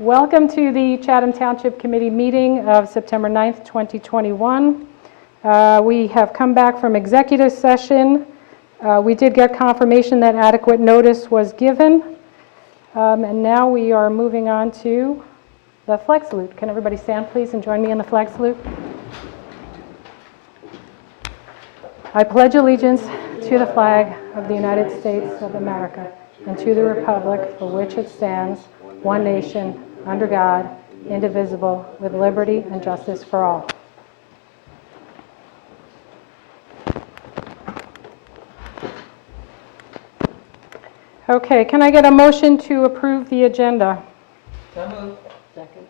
Welcome to the Chatham Township Committee meeting of September 9th, 2021. We have come back from executive session. We did get confirmation that adequate notice was given. And now we are moving on to the flag salute. Can everybody stand, please, and join me in the flag salute? I pledge allegiance to the flag of the United States of America and to the republic for which it stands, one nation, under God, indivisible, with liberty and justice for all. Okay, can I get a motion to approve the agenda? So moved. Second.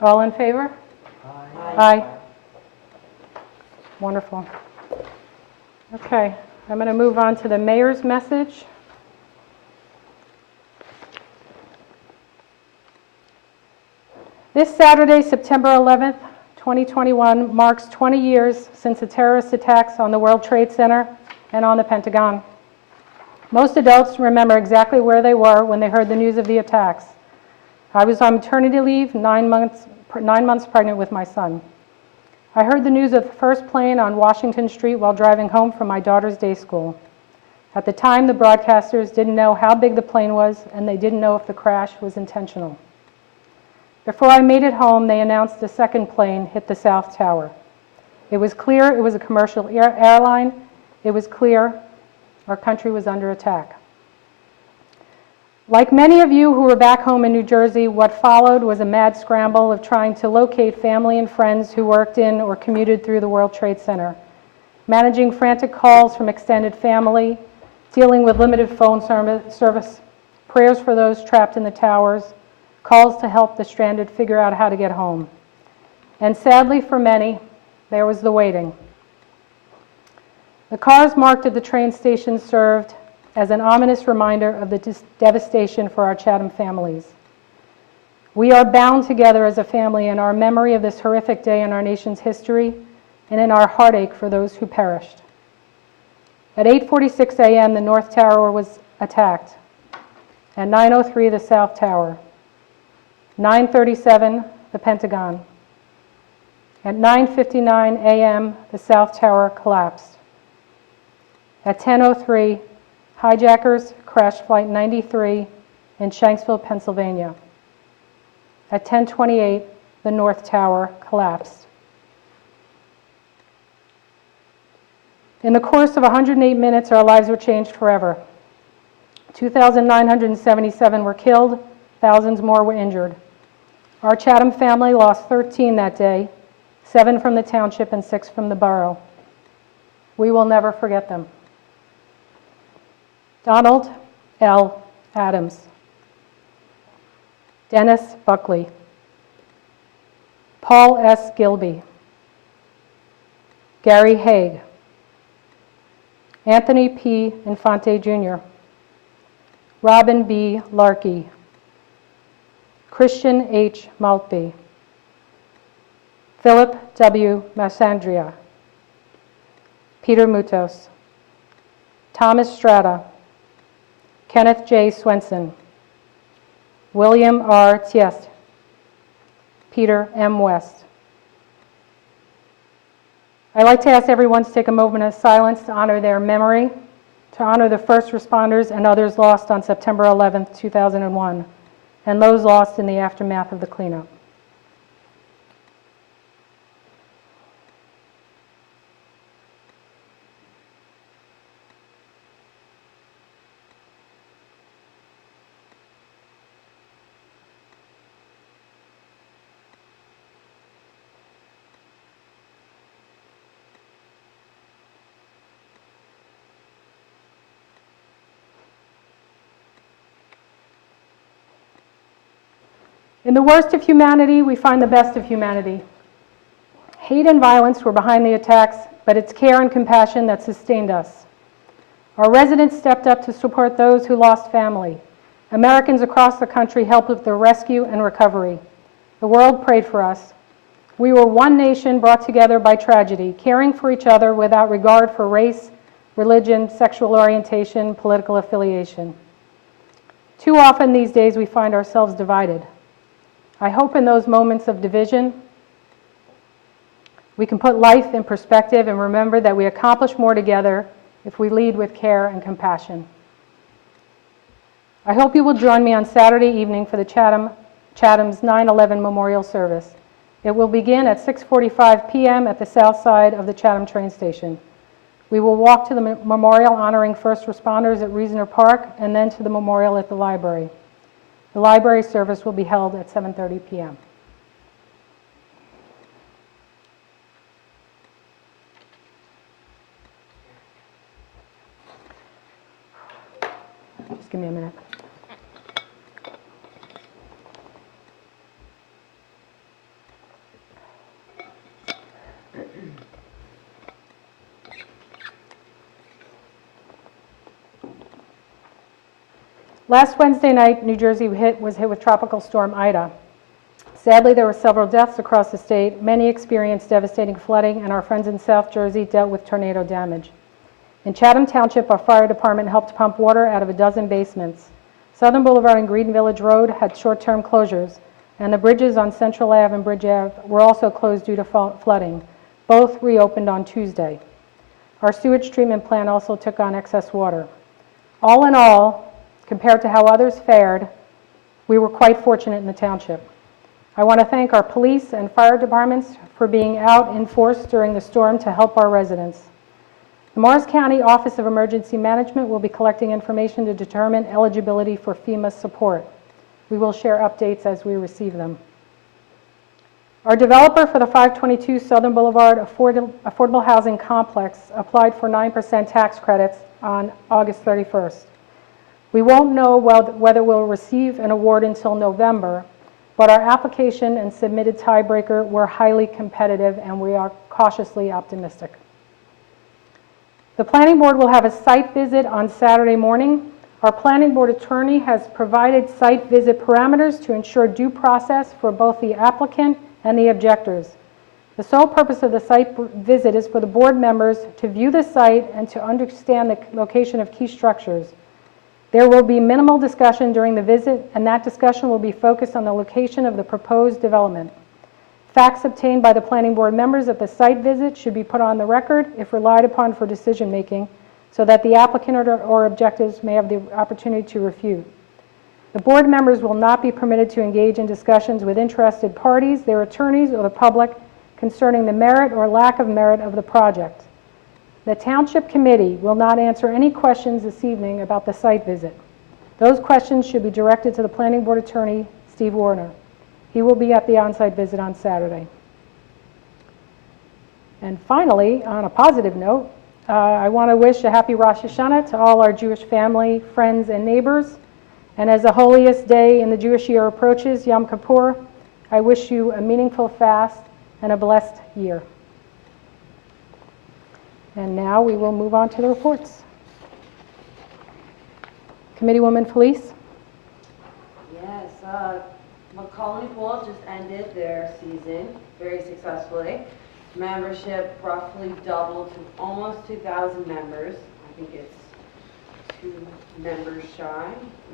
All in favor? Aye. Wonderful. Okay, I'm going to move on to the mayor's message. This Saturday, September 11th, 2021, marks 20 years since the terrorist attacks on the World Trade Center and on the Pentagon. Most adults remember exactly where they were when they heard the news of the attacks. I was on maternity leave, 9 months pregnant with my son. I heard the news of the first plane on Washington Street while driving home from my daughter's day school. At the time, the broadcasters didn't know how big the plane was, and they didn't know if the crash was intentional. Before I made it home, they announced the second plane hit the South Tower. It was clear it was a commercial airline. It was clear our country was under attack. Like many of you who were back home in New Jersey, what followed was a mad scramble of trying to locate family and friends who worked in or commuted through the World Trade Center, managing frantic calls from extended family, dealing with limited phone service, prayers for those trapped in the towers, calls to help the stranded figure out how to get home. And sadly for many, there was the waiting. The cars marked at the train station served as an ominous reminder of the devastation for our Chatham families. We are bound together as a family in our memory of this horrific day in our nation's history and in our heartache for those who perished. At 8:46 a.m., the North Tower was attacked. At 9:03, the South Tower. 9:37, the Pentagon. At 9:59 a.m., the South Tower collapsed. At 10:03, hijackers crashed Flight 93 in Shanksville, Pennsylvania. At 10:28, the North Tower collapsed. In the course of 108 minutes, our lives were changed forever. 2,977 were killed, thousands more were injured. Our Chatham family lost 13 that day, 7 from the township and 6 from the borough. We will never forget them. Donald L. Adams, Dennis Buckley, Paul S. Gilby, Gary Haig, Anthony P. Infante Jr., Robin B. Larkey, Christian H. Maltby, Philip W. Massandria, Peter Mutos, Thomas Strata, Kenneth J. Swenson, William R. Tiest, Peter M. West. I'd like to ask everyone to take a moment of silence to honor their memory, to honor the first responders and others lost on September 11th, 2001, and those lost in the aftermath of the cleanup. In the worst of humanity, we find the best of humanity. Hate and violence were behind the attacks, but it's care and compassion that sustained us. Our residents stepped up to support those who lost family. Americans across the country helped with their rescue and recovery. The world prayed for us. We were one nation brought together by tragedy, caring for each other without regard for race, religion, sexual orientation, political affiliation. Too often these days we find ourselves divided. I hope in those moments of division, we can put life in perspective and remember that we accomplish more together if we lead with care and compassion. I hope you will join me on Saturday evening for the Chatham's 9/11 Memorial Service. It will begin at 6:45 p.m. at the south side of the Chatham train station. We will walk to the memorial honoring first responders at Reasoner Park and then to the memorial at the library. The library service will be held at 7:30 p.m. Just give me a minute. Last Wednesday night, New Jersey was hit with Tropical Storm Ida. Sadly, there were several deaths across the state. Many experienced devastating flooding, and our friends in South Jersey dealt with tornado damage. In Chatham Township, our fire department helped pump water out of a dozen basements. Southern Boulevard and Green Village Road had short-term closures, and the bridges on Central Ave and Bridge Ave were also closed due to flooding. Both reopened on Tuesday. Our sewage treatment plant also took on excess water. All in all, compared to how others fared, we were quite fortunate in the township. I want to thank our police and fire departments for being out in force during the storm to help our residents. The Morris County Office of Emergency Management will be collecting information to determine eligibility for FEMA support. We will share updates as we receive them. Our developer for the 522 Southern Boulevard Affordable Housing Complex applied for 9% tax credits on August 31st. We won't know whether we'll receive an award until November, but our application and submitted tiebreaker were highly competitive, and we are cautiously optimistic. The Planning Board will have a site visit on Saturday morning. Our Planning Board attorney has provided site visit parameters to ensure due process for both the applicant and the objectors. The sole purpose of the site visit is for the board members to view the site and to understand the location of key structures. There will be minimal discussion during the visit, and that discussion will be focused on the location of the proposed development. Facts obtained by the Planning Board members at the site visit should be put on the record if relied upon for decision-making, so that the applicant or objectives may have the opportunity to refute. The board members will not be permitted to engage in discussions with interested parties, their attorneys, or the public concerning the merit or lack of merit of the project. The Township Committee will not answer any questions this evening about the site visit. Those questions should be directed to the Planning Board Attorney, Steve Warner. He will be at the on-site visit on Saturday. And finally, on a positive note, I want to wish a happy Rosh Hashanah to all our Jewish family, friends, and neighbors. And as the holiest day in the Jewish year approaches, Yom Kippur, I wish you a meaningful fast and a blessed year. And now we will move on to the reports. Committeewoman Felice? Yes, McCall and Pool just ended their season very successfully. Membership roughly doubled to almost 2,000 members. I think it's 2 members shy,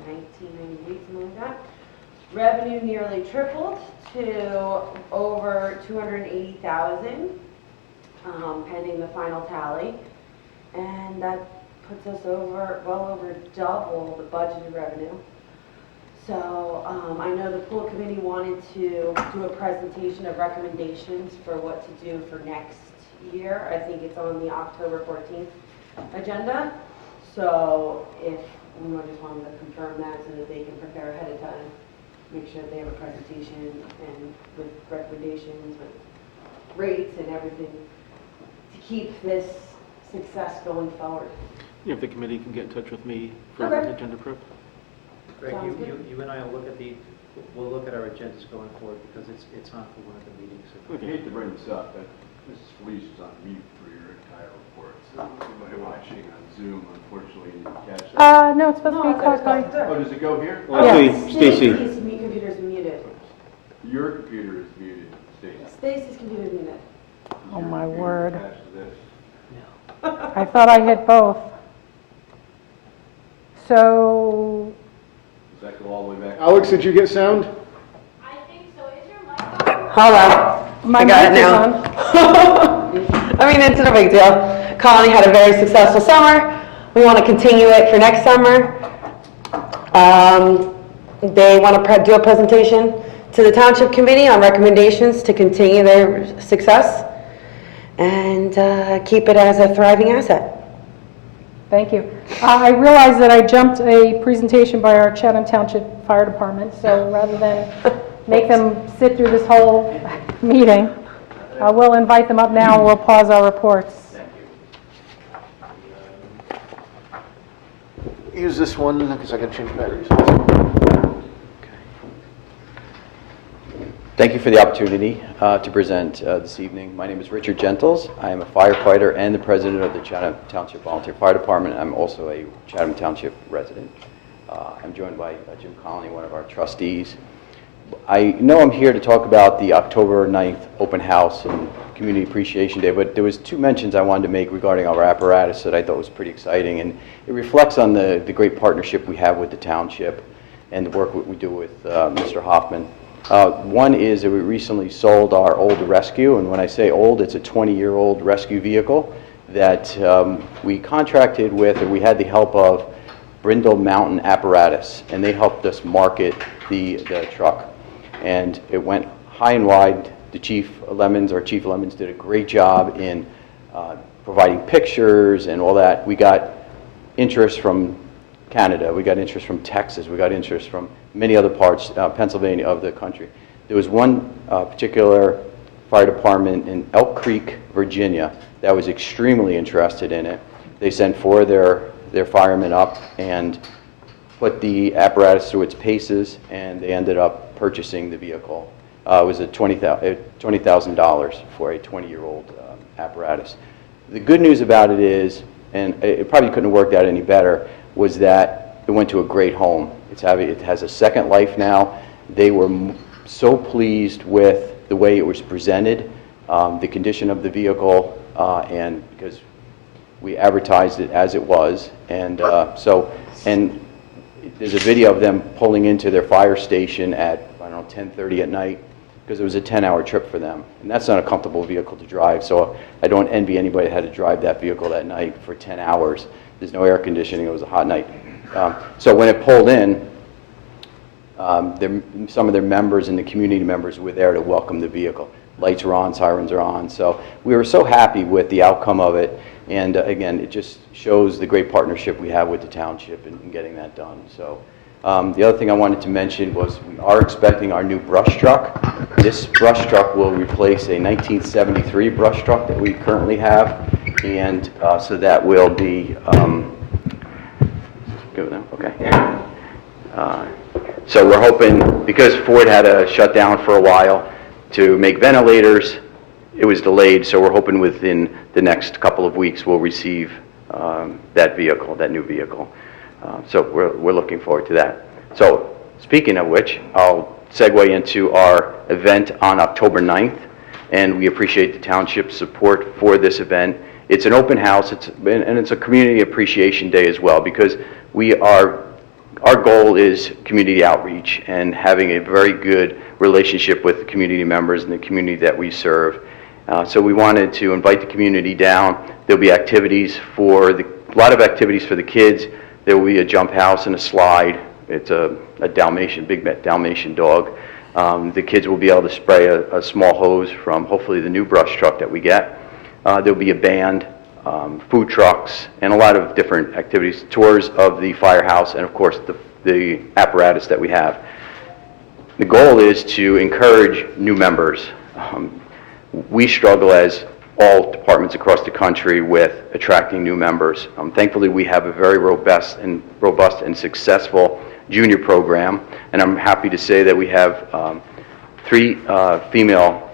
1998, something like that. Revenue nearly tripled to over 280,000, pending the final tally, and that puts us well over double the budgeted revenue. So I know the pool committee wanted to do a presentation of recommendations for what to do for next year. I think it's on the October 14th agenda. So if we just wanted to confirm that so that they can prepare ahead of time, make sure they have a presentation and with recommendations, with rates and everything to keep this success going forward. Yeah, if the committee can get in touch with me for Okay. agenda prep. Greg, Sounds you and I will look at we'll look at our agendas going forward because it's on for one of the meetings. I hate to bring this up, but Mrs. Felice is on mute for your entire report. So anybody watching on Zoom, unfortunately, you didn't catch that. No, it's supposed to be caught by... Oh, does it go here? Well, Yes. actually, Stacy, Stacy's computer's muted. Your computer is muted, Stacy. Stacy's computer's muted. Oh, Your my computer word. attached to this. I thought I hit both. So, Is that go all the way back? Alex, did you get sound? I think so. Is your mic on? Hold on. My I got mic it is now. on. I mean, it's no big deal. Colony had a very successful summer. We want to continue it for next summer. They want to do a presentation to the Township Committee on recommendations to continue their success and keep it as a thriving asset. Thank you. I realize that I jumped a presentation by our Chatham Township Fire Department, so rather than make them sit through this whole meeting, we'll invite them up now and we'll pause our reports. Use this one, because I got to change batteries. Thank you for the opportunity to present this evening. My name is Richard Gentles. I am a firefighter and the president of the Chatham Township Volunteer Fire Department. I'm also a Chatham Township resident. I'm joined by Jim Connolly, one of our trustees. I know I'm here to talk about the October 9th open house and Community Appreciation Day, but there was two mentions I wanted to make regarding our apparatus that I thought was pretty exciting, and it reflects on the great partnership we have with the township and the work we do with Mr. Hoffman. One is that we recently sold our old rescue, and when I say old, it's a 20-year-old rescue vehicle that we contracted with, or we had the help of Brindle Mountain Apparatus, and they helped us market the truck. And it went high and wide. The Chief Lemons did a great job in providing pictures and all that. We got interest from Canada, we got interest from Texas, we got interest from many other parts, Pennsylvania, of the country. There was one particular fire department in Elk Creek, Virginia, that was extremely interested in it. They sent 4 of their firemen up and put the apparatus through its paces, and they ended up purchasing the vehicle. It was $20,000 for a 20-year-old apparatus. The good news about it is, and it probably couldn't have worked out any better, was that it went to a great home. It has a second life now. They were so pleased with the way it was presented, the condition of the vehicle, and because we advertised it as it was, and and there's a video of them pulling into their fire station at, I don't know, 10:30 at night, because it was a 10-hour trip for them. And that's not a comfortable vehicle to drive, so I don't envy anybody that had to drive that vehicle that night for 10 hours. There's no air conditioning, it was a hot night. So when it pulled in, some of their members and the community members were there to welcome the vehicle. Lights were on, sirens are on, so we were so happy with the outcome of it. And again, it just shows the great partnership we have with the township in getting that done. So the other thing I wanted to mention was we are expecting our new brush truck. This brush truck will replace a 1973 brush truck that we currently have, and so that will be good with them. Okay. So we're hoping, because Ford had to shut down for a while to make ventilators, it was delayed, so we're hoping within the next couple of weeks we'll receive that new vehicle. So we're looking forward to that. So speaking of which, I'll segue into our event on October 9th, and we appreciate the township's support for this event. It's an open house, and it's a community appreciation day as well, because our goal is community outreach and having a very good relationship with the community members and the community that we serve. So we wanted to invite the community down. There'll be activities a lot of activities for the kids. There will be a jump house and a slide. It's a Dalmatian, big Dalmatian dog. The kids will be able to spray a small hose from hopefully the new brush truck that we get. There'll be a band, food trucks, and a lot of different activities, tours of the firehouse, and of course the apparatus that we have. The goal is to encourage new members. We struggle, as all departments across the country, with attracting new members. Thankfully, we have a very robust and successful junior program, and I'm happy to say that we have 3 female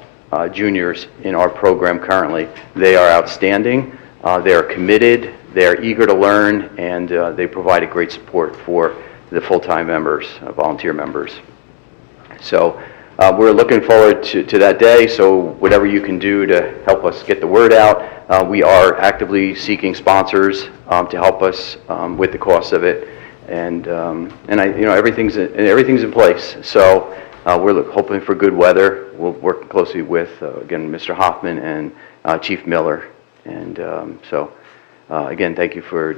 juniors in our program currently. They are outstanding, they are committed, they are eager to learn, and they provide a great support for the full-time members, volunteer members. So we're looking forward to that day, so whatever you can do to help us get the word out. We are actively seeking sponsors to help us with the cost of it. And everything's in place. So we're hoping for good weather. We're working closely with, again, Mr. Hoffman and Chief Miller. And again, thank you for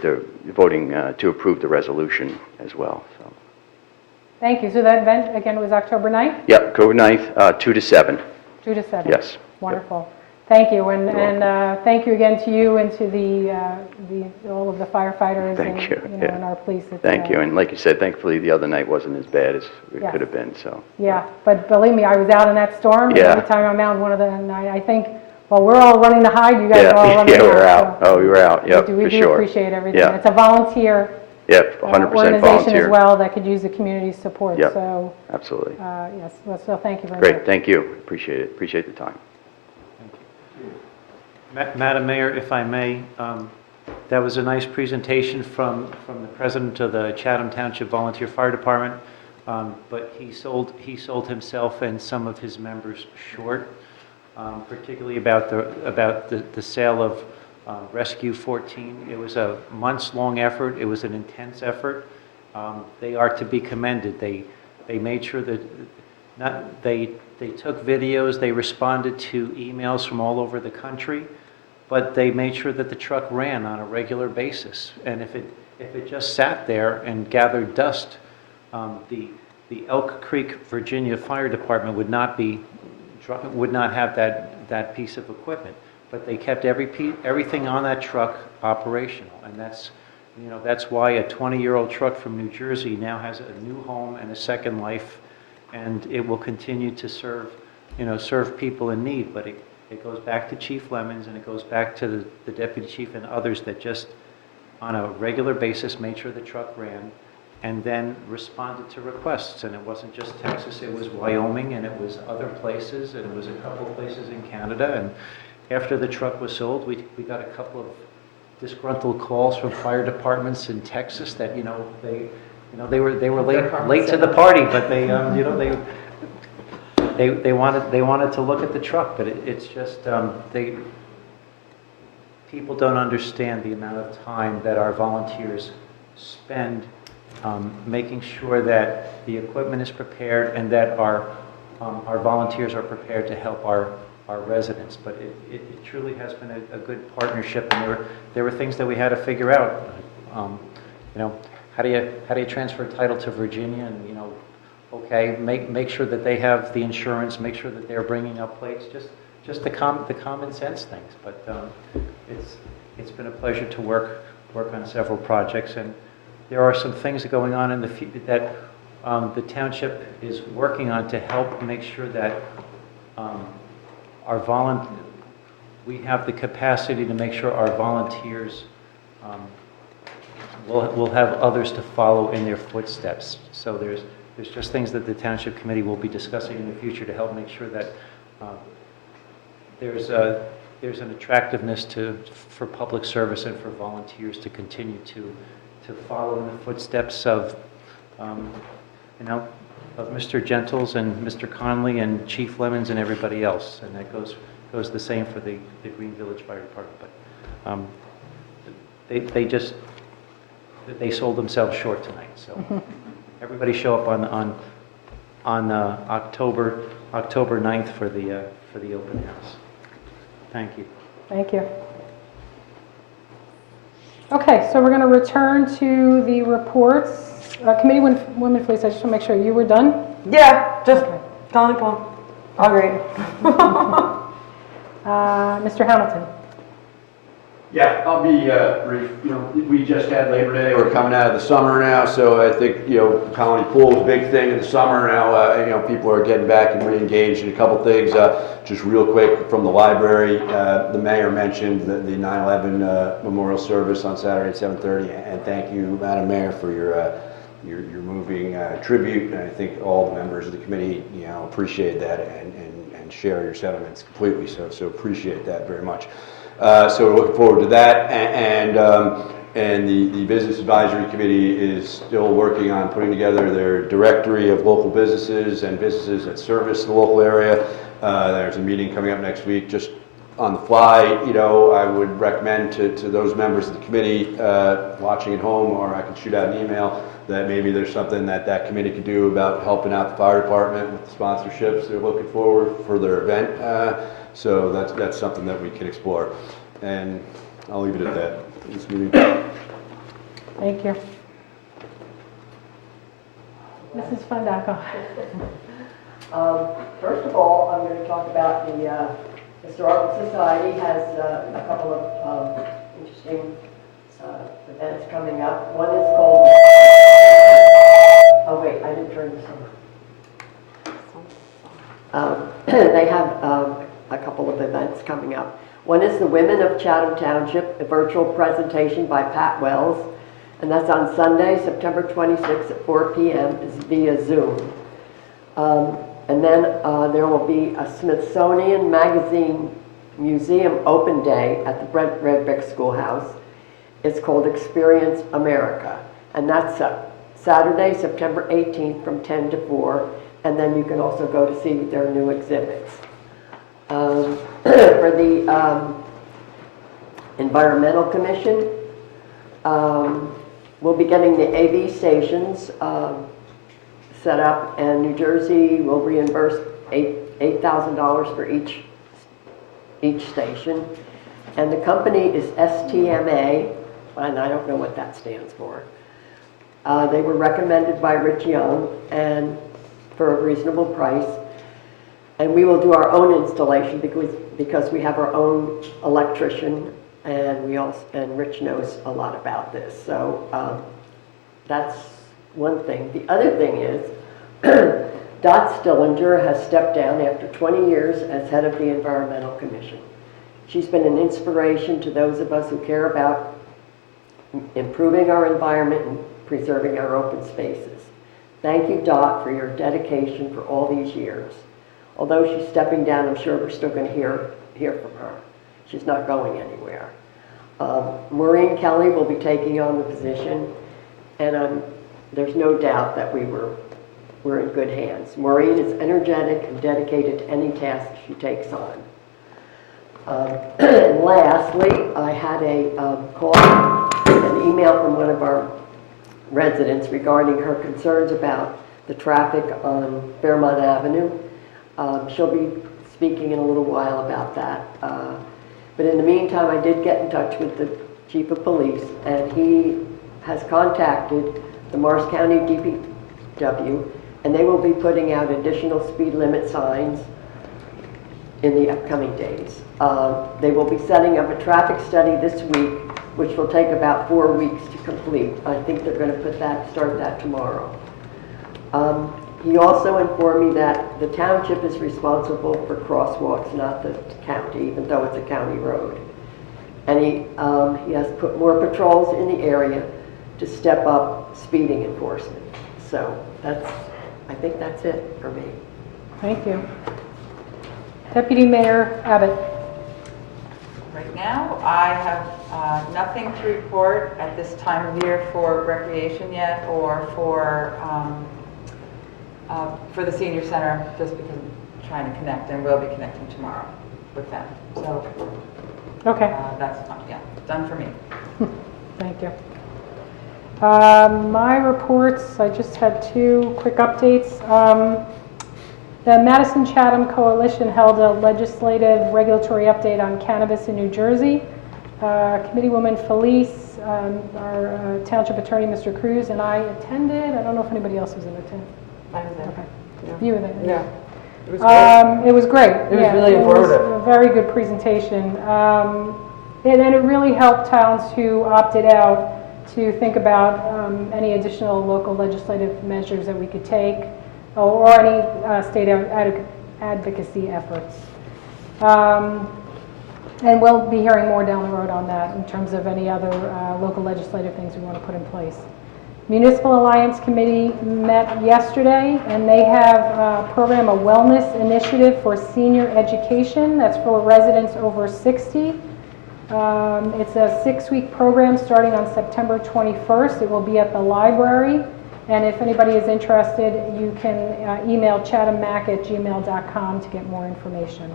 voting to approve the resolution as well. So. Thank you. So that event, again, was October 9th? Yep, October 9th, 2 to 7. 2 to 7? Yes. Wonderful. Thank you, and thank you again to you and to all of the firefighters Thank you. and our police. Thank you, and like you said, thankfully the other night wasn't as bad as it Yes. could have been, so. Yeah, but believe me, I was out in that storm, and Yeah. every time I'm out in one of the, and I think, well, we're all running to hide, you guys are all Yeah, running yeah, out. we're out. so Oh, we were out, yep, we for do sure. appreciate everything. Yeah. It's a volunteer Yep, 100% organization volunteer. as well that could use the community's support, Yep. so, Absolutely. yes, so thank you very much. Great, thank you, appreciate it, appreciate the time. Madam Mayor, if I may, that was a nice presentation from the president of the Chatham Township Volunteer Fire Department, but he sold himself and some of his members short, particularly about the sale of Rescue 14. It was a months-long effort. It was an intense effort. They are to be commended. They made sure that they took videos. They responded to emails from all over the country. But they made sure that the truck ran on a regular basis. And if it just sat there and gathered dust, the Elk Creek, Virginia Fire Department would not have that piece of equipment. But they kept everything on that truck operational, and that's why a 20-year-old truck from New Jersey now has a new home and a second life, and it will continue to serve people in need. But it goes back to Chief Lemons, and it goes back to the deputy chief and others that just, on a regular basis, made sure the truck ran, and then responded to requests. And it wasn't just Texas, it was Wyoming, and it was other places, and it was a couple places in Canada. And after the truck was sold, we got a couple of disgruntled calls from fire departments in Texas that they were late to the party, but they wanted to look at the truck, but it's just people don't understand the amount of time that our volunteers spend making sure that the equipment is prepared and that our volunteers are prepared to help our residents. But it truly has been a good partnership, and there were things that we had to figure out. How do you transfer title to Virginia, and okay, make sure that they have the insurance, make sure that they're bringing up plates, just the common sense things. But it's been a pleasure to work on several projects, and there are some things going on in the future that the township is working on to help make sure that we have the capacity to make sure our volunteers will have others to follow in their footsteps. So there's just things that the Township Committee will be discussing in the future to help make sure that there's an attractiveness for public service and for volunteers to continue to follow in the footsteps of Mr. Gentles and Mr. Conley and Chief Lemons and everybody else. And that goes the same for the Green Village Fire Department. But they sold themselves short tonight. So everybody show up on October 9th for the open house. Thank you. Thank you. Okay, so we're going to return to the reports. Committee Women Police, I just want to make sure you were done. Yeah, just calling Paul. All great. Mr. Hamilton. Yeah, I'll be brief. We just had Labor Day. We're coming out of the summer now, so I think, Colony Pool is a big thing in the summer now. People are getting back and re-engaged in a couple things. Just real quick from the library, the mayor mentioned the 9/11 memorial service on Saturday at 7:30, and thank you, Madam Mayor, for your moving tribute. And I think all the members of the committee, appreciate that and share your sentiments completely. So appreciate that very much. So we're looking forward to that, and the Business Advisory Committee is still working on putting together their directory of local businesses and businesses that service the local area. There's a meeting coming up next week, just on the fly, I would recommend to those members of the committee watching at home, or I can shoot out an email, that maybe there's something that committee could do about helping out the fire department with the sponsorships they're looking forward for their event. So that's something that we can explore. And I'll leave it at that. This meeting. Thank you. Mrs. Fundaco. First of all, I'm going to talk about the Historical Society has a couple of interesting events coming up. One is called, oh wait, I didn't turn this on. They have a couple of events coming up. One is the Women of Chatham Township, a virtual presentation by Pat Wells, and that's on Sunday, September 26th at 4 p.m. It's via Zoom. And then there will be a Smithsonian Magazine Museum Open Day at the Brent Red Brick Schoolhouse. It's called Experience America, and that's Saturday, September 18th from 10 to 4, and then you can also go to see their new exhibits. For the Environmental Commission, we'll be getting the AV stations set up, and New Jersey will reimburse $8,000 for each station. And the company is STMA, and I don't know what that stands for. They were recommended by Rich Young and for a reasonable price. And we will do our own installation because we have our own electrician, and Rich knows a lot about this. So that's one thing. The other thing is Dot Stillinger has stepped down after 20 years as head of the Environmental Commission. She's been an inspiration to those of us who care about improving our environment and preserving our open spaces. Thank you, Dot, for your dedication for all these years. Although she's stepping down, I'm sure we're still going to hear from her. She's not going anywhere. Maureen Kelly will be taking on the position, and there's no doubt that we're in good hands. Maureen is energetic and dedicated to any task she takes on. And lastly, I had a call, an email from one of our residents regarding her concerns about the traffic on Fairmont Avenue. She'll be speaking in a little while about that. But in the meantime, I did get in touch with the chief of police, and he has contacted the Morris County DPW, and they will be putting out additional speed limit signs in the upcoming days. They will be setting up a traffic study this week, which will take about 4 weeks to complete. I think they're going to start that tomorrow. He also informed me that the township is responsible for crosswalks, not the county, even though it's a county road. And he has put more patrols in the area to step up speeding enforcement. So I think that's it for me. Thank you. Deputy Mayor Abbott. Right now, I have nothing to report at this time of year for recreation yet, or for the senior center, just because I'm trying to connect, and we'll be connecting tomorrow with them. So, Okay. that's done for me. Thank you. My reports, I just had 2 quick updates. The Madison Chatham Coalition held a legislative regulatory update on cannabis in New Jersey. Committeewoman Felice, our township attorney, Mr. Cruz, and I attended. I don't know if anybody else was in attendance. I was there. Okay. Yeah. You were there? Yeah. It was great. It was great. It was really informative. It was a very good presentation. And it really helped towns who opted out to think about any additional local legislative measures that we could take, or any state advocacy efforts. And we'll be hearing more down the road on that in terms of any other local legislative things we want to put in place. Municipal Alliance Committee met yesterday, and they have a wellness initiative for senior education. That's for residents over 60. It's a 6-week program starting on September 21st. It will be at the library. And if anybody is interested, you can email chathammac@gmail.com to get more information.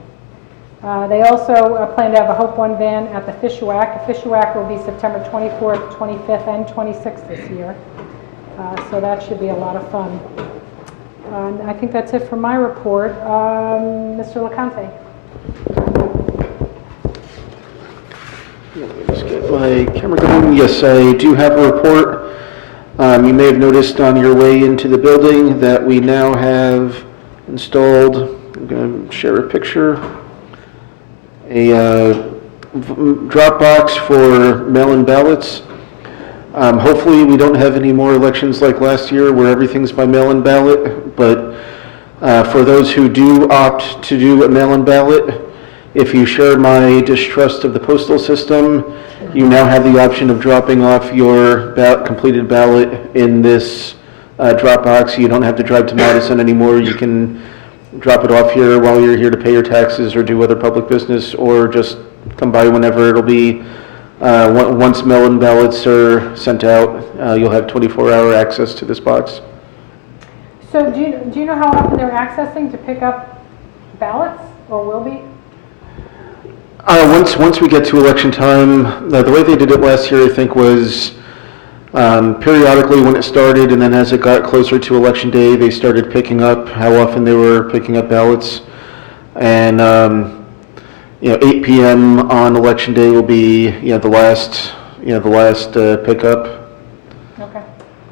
They also plan to have a Hope One van at the Fishwack. The Fishwack will be September 24th, 25th, and 26th this year. So that should be a lot of fun. I think that's it for my report. Mr. LeConte. Let me just get my camera going. Yes, I do have a report. You may have noticed on your way into the building that we now have installed, I'm going to share a picture, a drop box for mail-in ballots. Hopefully we don't have any more elections like last year where everything's by mail-in ballot, but for those who do opt to do a mail-in ballot, if you share my distrust of the postal system, you now have the option of dropping off your completed ballot in this drop box. You don't have to drive to Madison anymore. You can drop it off here while you're here to pay your taxes or do other public business, or just come by whenever. It'll be, once mail-in ballots are sent out, you'll have 24-hour access to this box. So do you know how often they're accessing to pick up ballots, or will be? Once we get to election time, the way they did it last year, I think, was periodically when it started, and then as it got closer to election day, they started picking up how often they were picking up ballots. And 8 p.m. on election day will be the last pickup. Okay.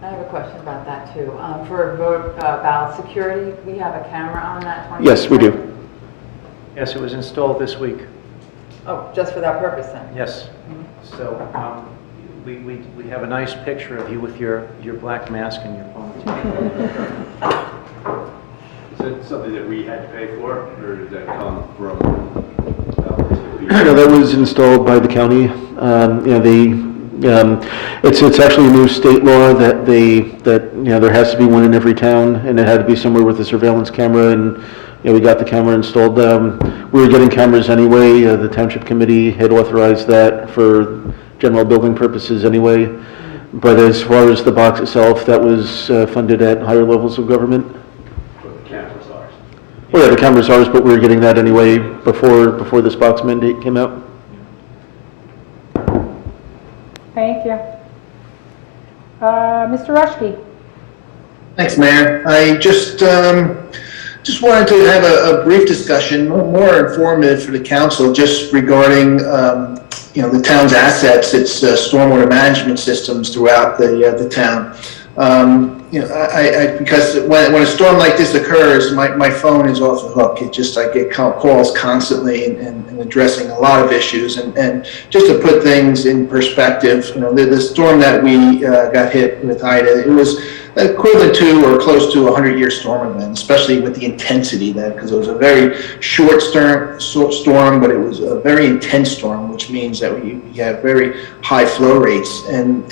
I have a question about that too. For vote ballot security, we have a camera on that 24/7? Yes, we do. Yes, it was installed this week. Oh, just for that purpose then? Yes. So we have a nice picture of you with your black mask and your ponytail. Is it something that we had to pay for, or did that come from? No, that was installed by the county. It's actually a new state law that there has to be one in every town, and it had to be somewhere with a surveillance camera, and we got the camera installed. We were getting cameras anyway. The Township Committee had authorized that for general building purposes anyway. But as far as the box itself, that was funded at higher levels of government. But the camera's ours. Well, yeah, the camera's ours, but we were getting that anyway before this box mandate came out. Thank you. Mr. Rushke. Thanks, Mayor. I just wanted to have a brief discussion, more informative for the council, just regarding the town's assets, its stormwater management systems throughout the town. Because when a storm like this occurs, my phone is off the hook. I get calls constantly and addressing a lot of issues. And just to put things in perspective, the storm that we got hit with Ida, it was equivalent to or close to a 100-year storm event, especially with the intensity that, because it was a very short storm, but it was a very intense storm, which means that we have very high flow rates. And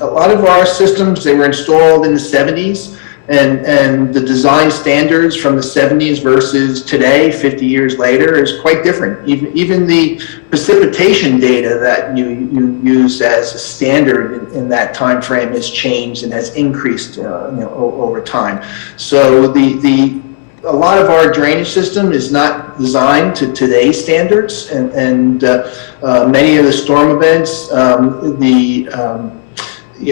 a lot of our systems, they were installed in the 70s, and the design standards from the 70s versus today, 50 years later, is quite different. Even the precipitation data that you use as a standard in that time frame has changed and has increased over time. So a lot of our drainage system is not designed to today's standards, and many of the storm events,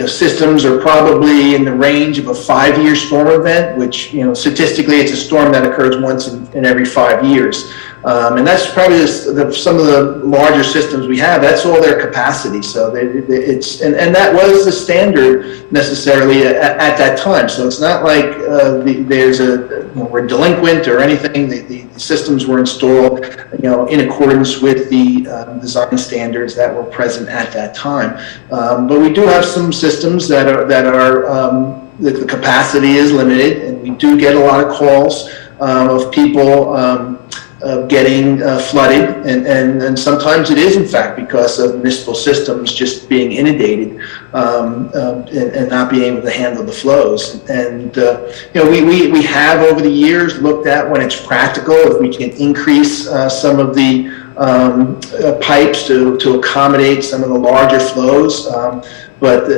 systems are probably in the range of a 5-year storm event, which, statistically it's a storm that occurs once in every 5 years. And that's probably some of the larger systems we have. That's all their capacity. So and that was the standard necessarily at that time. So it's not like we're delinquent or anything. The systems were installed, in accordance with the design standards that were present at that time. But we do have some systems that are the capacity is limited, and we do get a lot of calls of people getting flooded, and sometimes it is in fact because of municipal systems just being inundated and not being able to handle the flows. And we have over the years looked at, when it's practical, if we can increase some of the pipes to accommodate some of the larger flows, but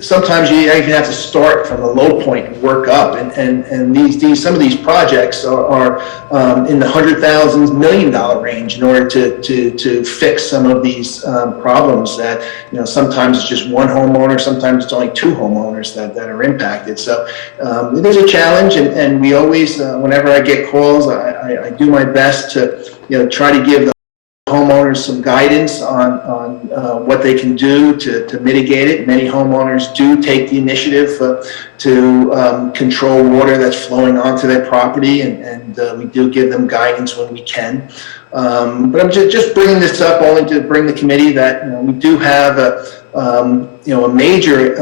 sometimes you even have to start from a low point and work up. And some of these projects are in the $100,000s, $1 million range in order to fix some of these problems that, sometimes it's just one homeowner, sometimes it's only two homeowners that are impacted. So it is a challenge, and we always, whenever I get calls, I do my best to, try to give the homeowners some guidance on what they can do to mitigate it. Many homeowners do take the initiative to control water that's flowing onto their property, and we do give them guidance when we can. But I'm just bringing this up only to bring the committee that we do have a major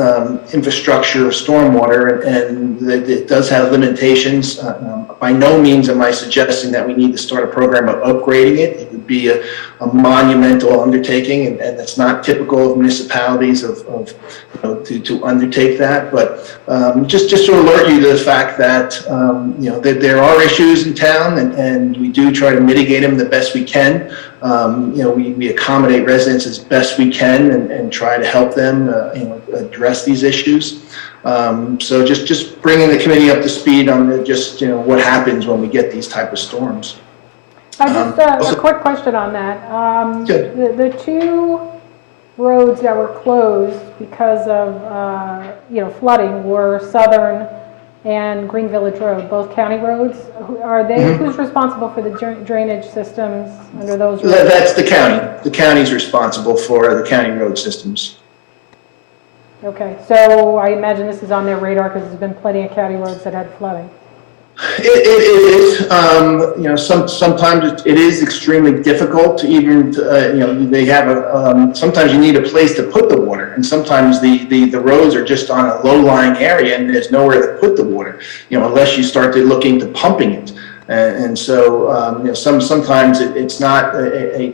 infrastructure of stormwater, and it does have limitations. By no means am I suggesting that we need to start a program of upgrading it. It would be a monumental undertaking, and that's not typical of municipalities to undertake that. But just to alert you to the fact that that there are issues in town, and we do try to mitigate them the best we can. We accommodate residents as best we can and try to help them address these issues. So just bringing the committee up to speed on what happens when we get these type of storms. A quick question on that. The two roads that were closed because of flooding were Southern and Green Village Road, both county roads. Are they? Who's responsible for the drainage systems under those roads? That's the county. The county's responsible for the county road systems. Okay, so I imagine this is on their radar because there's been plenty of county roads that had flooding. It is. Sometimes it is extremely difficult to even. They have sometimes you need a place to put the water, and sometimes the roads are just on a low-lying area, and there's nowhere to put the water. Unless you start pumping it. And so sometimes it's not a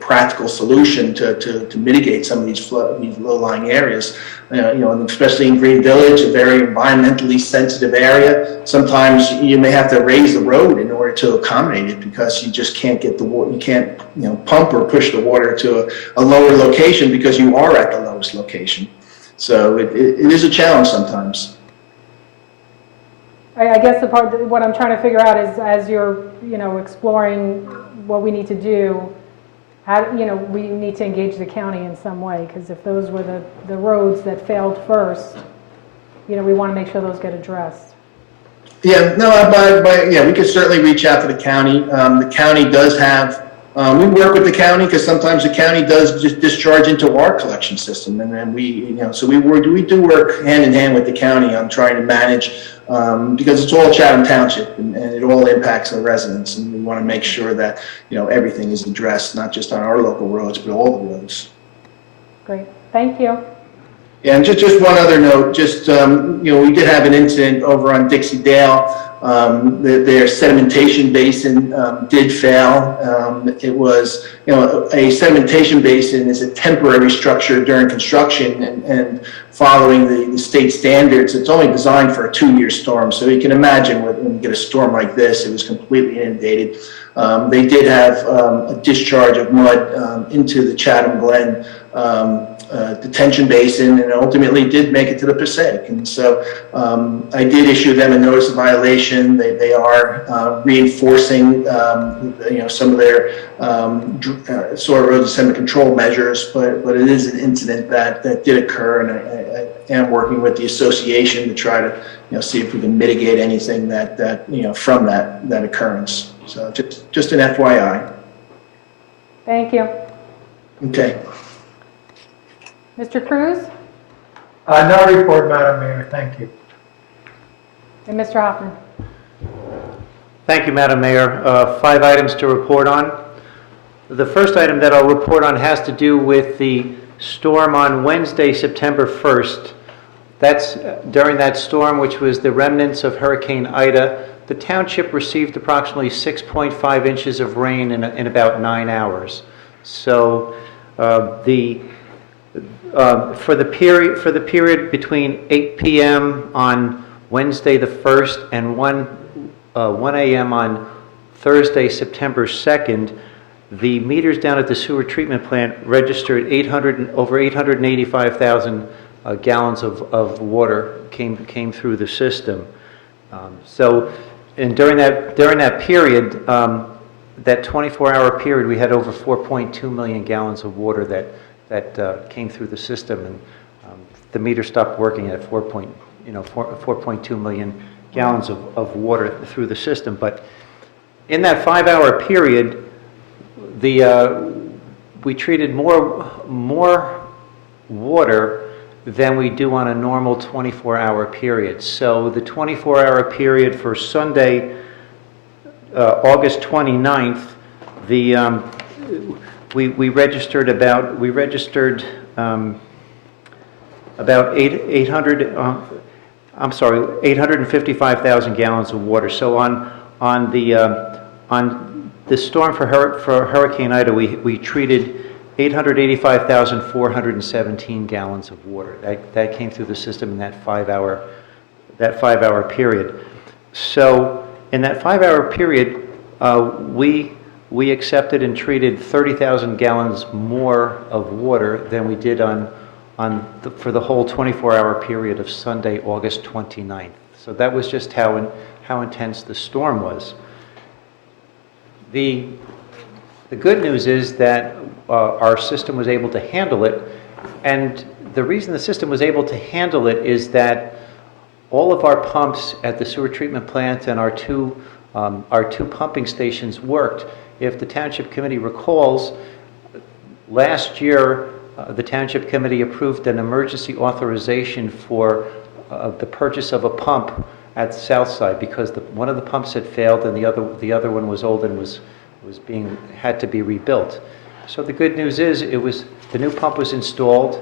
practical solution to mitigate some of these low-lying areas. And especially in Green Village, a very environmentally sensitive area. Sometimes you may have to raise the road in order to accommodate it because you just can't get the water. You can't pump or push the water to a lower location because you are at the lowest location. So it is a challenge sometimes. I guess what I'm trying to figure out is, as you're, exploring what we need to do, we need to engage the county in some way, because if those were the roads that failed first, we want to make sure those get addressed. Yeah, no, we could certainly reach out to the county. The county does have. We work with the county because sometimes the county does just discharge into our collection system, and then we do work hand in hand with the county on trying to manage because it's all Chatham Township and it all impacts our residents, and we want to make sure that everything is addressed, not just on our local roads but all the roads. Great, thank you. Yeah, and just one other note. We did have an incident over on Dixie Dale. Their sedimentation basin did fail. It was, a sedimentation basin is a temporary structure during construction, and following the state standards, it's only designed for a 2-year storm. So you can imagine when you get a storm like this, it was completely inundated. They did have a discharge of mud into the Chatham Glen detention basin, and ultimately did make it to the Passaic. And so I did issue them a notice of violation. They are reinforcing some of their soil erosion sediment control measures, but it is an incident that did occur, and I am working with the association to try to see if we can mitigate anything that from that occurrence. So just an FYI. Thank you. Okay. Mr. Cruz? No report, Madam Mayor. Thank you. And Mr. Hoffman? Thank you, Madam Mayor. 5 items to report on. The first item that I'll report on has to do with the storm on Wednesday, September 1st. That's during that storm, which was the remnants of Hurricane Ida. The township received approximately 6.5 inches of rain in about 9 hours. So for the period between 8 p.m. on Wednesday the 1st and 1 a.m. on Thursday, September 2nd, the meters down at the sewer treatment plant registered over 885,000 gallons of water came through the system. And during that period, that 24-hour period, we had over 4.2 million gallons of water that came through the system, and the meter stopped working at 4.2 million gallons of water through the system. But in that 5-hour period, we treated more water than we do on a normal 24-hour period. So the 24-hour period for Sunday, August 29th, we registered about 855,000 gallons of water. So on the storm for Hurricane Ida, we treated 885,417 gallons of water. That came through the system in that 5-hour period. So in that 5-hour period, we accepted and treated 30,000 gallons more of water than we did for the whole 24-hour period of Sunday, August 29th. So that was just how intense the storm was. The good news is that our system was able to handle it, and the reason the system was able to handle it is that all of our pumps at the sewer treatment plant and our two pumping stations worked. If the Township Committee recalls, last year the Township Committee approved an emergency authorization for the purchase of a pump at the south side because one of the pumps had failed and the other one was old and had to be rebuilt. So the good news is the new pump was installed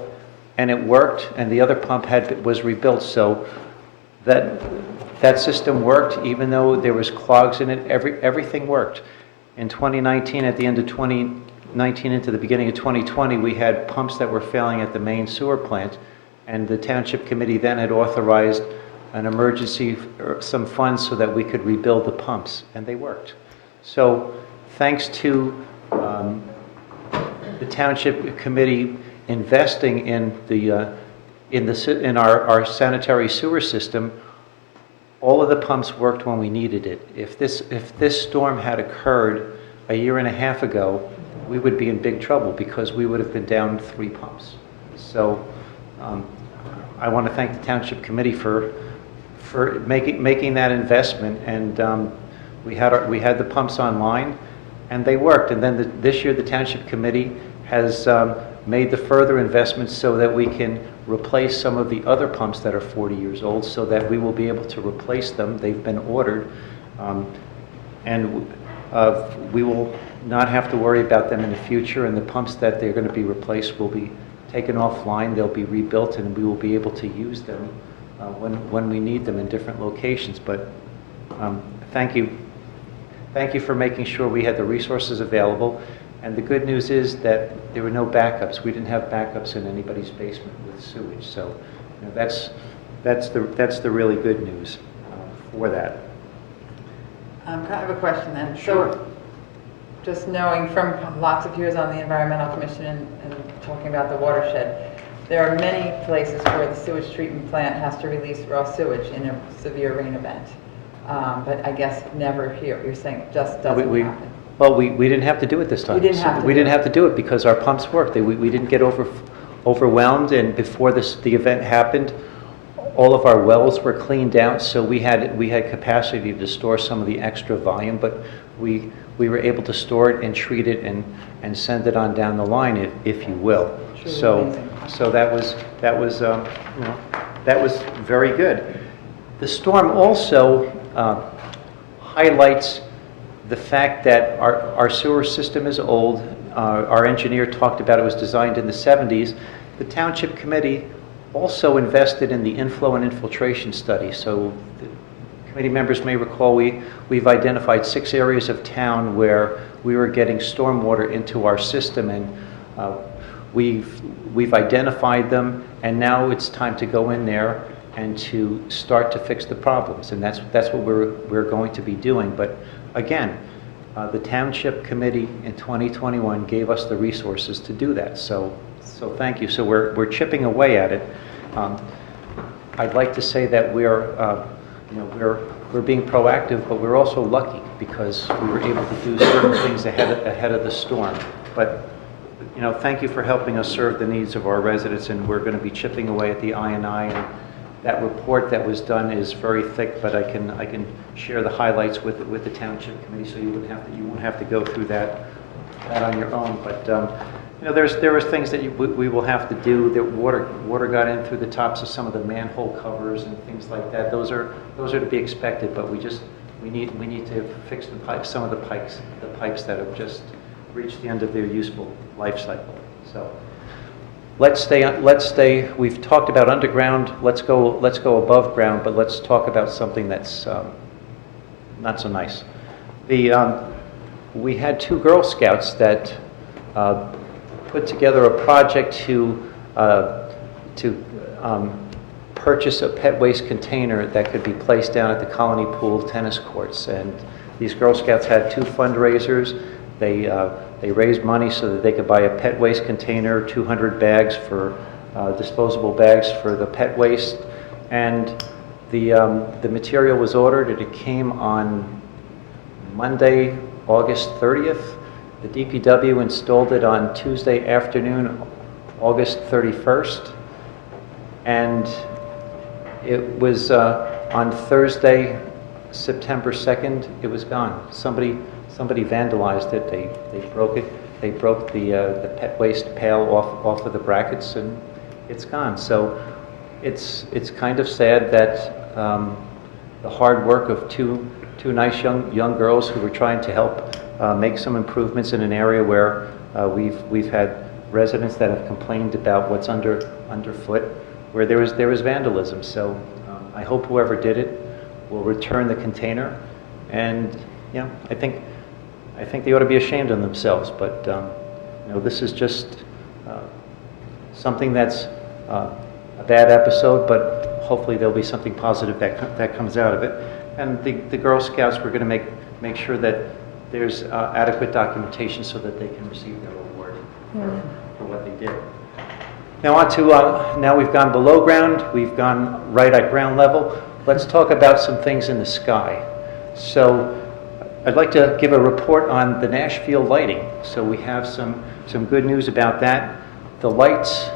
and it worked, and the other pump was rebuilt. So that system worked, even though there was clogs in it. Everything worked. In 2019, at the end of 2019 into the beginning of 2020, we had pumps that were failing at the main sewer plant, and the Township Committee then had authorized an emergency, some funds so that we could rebuild the pumps, and they worked. So thanks to the Township Committee investing in our sanitary sewer system, all of the pumps worked when we needed it. If this storm had occurred a year and a half ago, we would be in big trouble because we would have been down 3 pumps. So I want to thank the Township Committee for making that investment, and we had the pumps online, and they worked. And then this year the Township Committee has made the further investments so that we can replace some of the other pumps that are 40 years old, so that we will be able to replace them. They've been ordered, and we will not have to worry about them in the future, and the pumps that they're going to be replaced will be taken offline, they'll be rebuilt, and we will be able to use them when we need them in different locations. But thank you for making sure we had the resources available. And the good news is that there were no backups. We didn't have backups in anybody's basement with sewage. So that's the really good news for that. I have a question then. Sure. So, just knowing from lots of years on the Environmental Commission and talking about the watershed, there are many places where the sewage treatment plant has to release raw sewage in a severe rain event. But I guess never here. You're saying it just doesn't happen. Well, we didn't have to do it this time. We didn't have to do it because our pumps worked. We didn't get overwhelmed, and before the event happened, all of our wells were cleaned out, so we had capacity to store some of the extra volume, but we were able to store it and treat it and send it on down the line, if you will. So that was very good. The storm also highlights the fact that our sewer system is old. Our engineer talked about it was designed in the 70s. The Township Committee also invested in the inflow and infiltration study. So the committee members may recall we've identified 6 areas of town where we were getting stormwater into our system, and we've identified them, and now it's time to go in there and to start to fix the problems, and that's what we're going to be doing. But again, the Township Committee in 2021 gave us the resources to do that. So thank you. So we're chipping away at it, I'd like to say that we're being proactive, but we're also lucky because we were able to do certain things ahead of the storm. But thank you for helping us serve the needs of our residents, and we're going to be chipping away at the I&I. And that report that was done is very thick, but I can share the highlights with the Township Committee, so you won't have to go through that on your own. But there are things that we will have to do. That water got in through the tops of some of the manhole covers and things like that. Those are to be expected, but we need to fix the pipes, some of the pipes that have just reached the end of their useful life cycle. So let's stay. We've talked about underground. Let's go above ground, but let's talk about something that's not so nice. We had 2 Girl Scouts that put together a project to purchase a pet waste container that could be placed down at the Colony Pool tennis courts. And these Girl Scouts had 2 fundraisers. They raised money so that they could buy a pet waste container, 200 bags for disposable bags for the pet waste, and the material was ordered and it came on Monday, August 30th. The DPW installed it on Tuesday afternoon, August 31st, and it was on Thursday, September 2nd, it was gone. Somebody vandalized it. They broke it. They broke the pet waste pail off of the brackets, and it's gone. So it's kind of sad that the hard work of two nice young girls who were trying to help make some improvements in an area where we've had residents that have complained about what's underfoot, where there was vandalism. So I hope whoever did it will return the container, and I think they ought to be ashamed of themselves. But this is just something that's a bad episode, but hopefully there'll be something positive that comes out of it. And the Girl Scouts, we're going to make sure that there's adequate documentation so that they can receive their reward for what they did. Now now we've gone below ground, we've gone right at ground level. Let's talk about some things in the sky. So I'd like to give a report on the Nashfield lighting. So we have some good news about that. The lights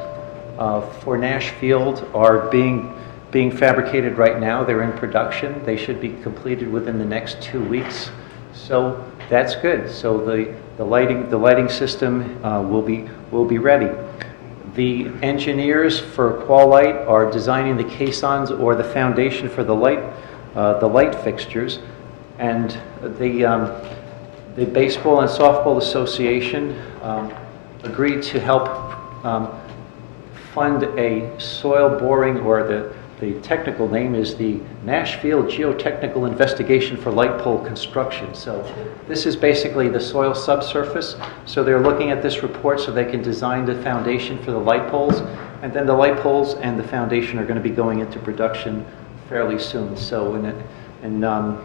for Nashfield are being fabricated right now. They're in production. They should be completed within the next 2 weeks. So that's good. So the lighting system will be ready. The engineers for Qual Light are designing the caissons or the foundation for the light fixtures, and the Baseball and Softball Association agreed to help fund a soil boring, or the technical name is the Nashfield Geotechnical Investigation for Light Pole Construction. So this is basically the soil subsurface. So they're looking at this report so they can design the foundation for the light poles. And then the light poles and the foundation are going to be going into production fairly soon. So in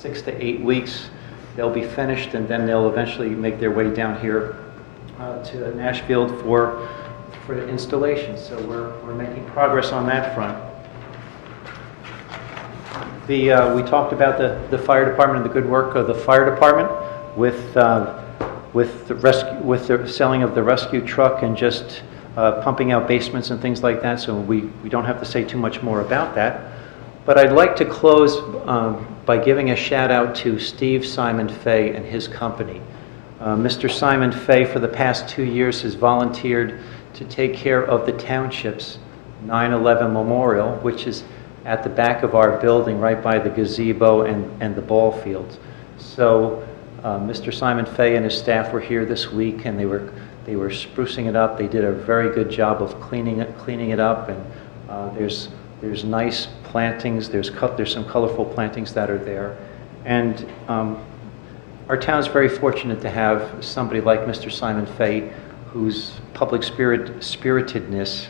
6 to 8 weeks, they'll be finished, and then they'll eventually make their way down here to Nashfield for installation. So we're making progress on that front. We talked about the fire department and the good work of the fire department with the selling of the rescue truck and just pumping out basements and things like that. So we don't have to say too much more about that. But I'd like to close by giving a shout out to Steve Simon Fay and his company. Mr. Simon Fay, for the past 2 years, has volunteered to take care of the Township's 9/11 Memorial, which is at the back of our building, right by the gazebo and the ball fields. So Mr. Simon Fay and his staff were here this week, and they were sprucing it up. They did a very good job of cleaning it up, and there's nice plantings. There's some colorful plantings that are there, and our town is very fortunate to have somebody like Mr. Simon Fay, whose public spiritedness,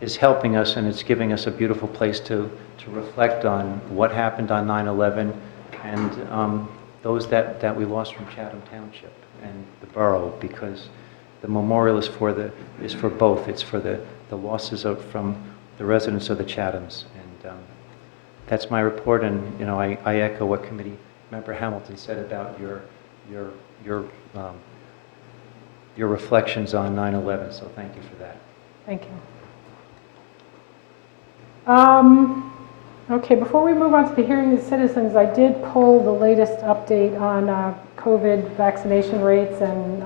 is helping us, and it's giving us a beautiful place to reflect on what happened on 9/11 and those that we lost from Chatham Township and the borough, because the memorial is for both. It's for the losses from the residents of the Chathams. And that's my report, and I echo what Committee Member Hamilton said about your reflections on 9/11, so thank you for that. Thank you. Okay, before we move on to the hearing of citizens, I did pull the latest update on COVID vaccination rates and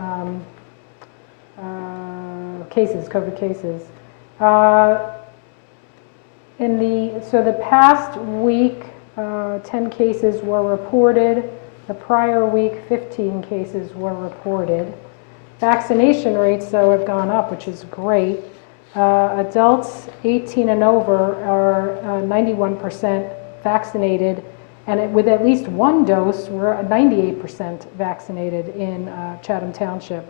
COVID cases. So the past week, 10 cases were reported. The prior week, 15 cases were reported. Vaccination rates, though, have gone up, which is great. Adults 18 and over are 91% vaccinated, and with at least one dose, we're 98% vaccinated in Chatham Township.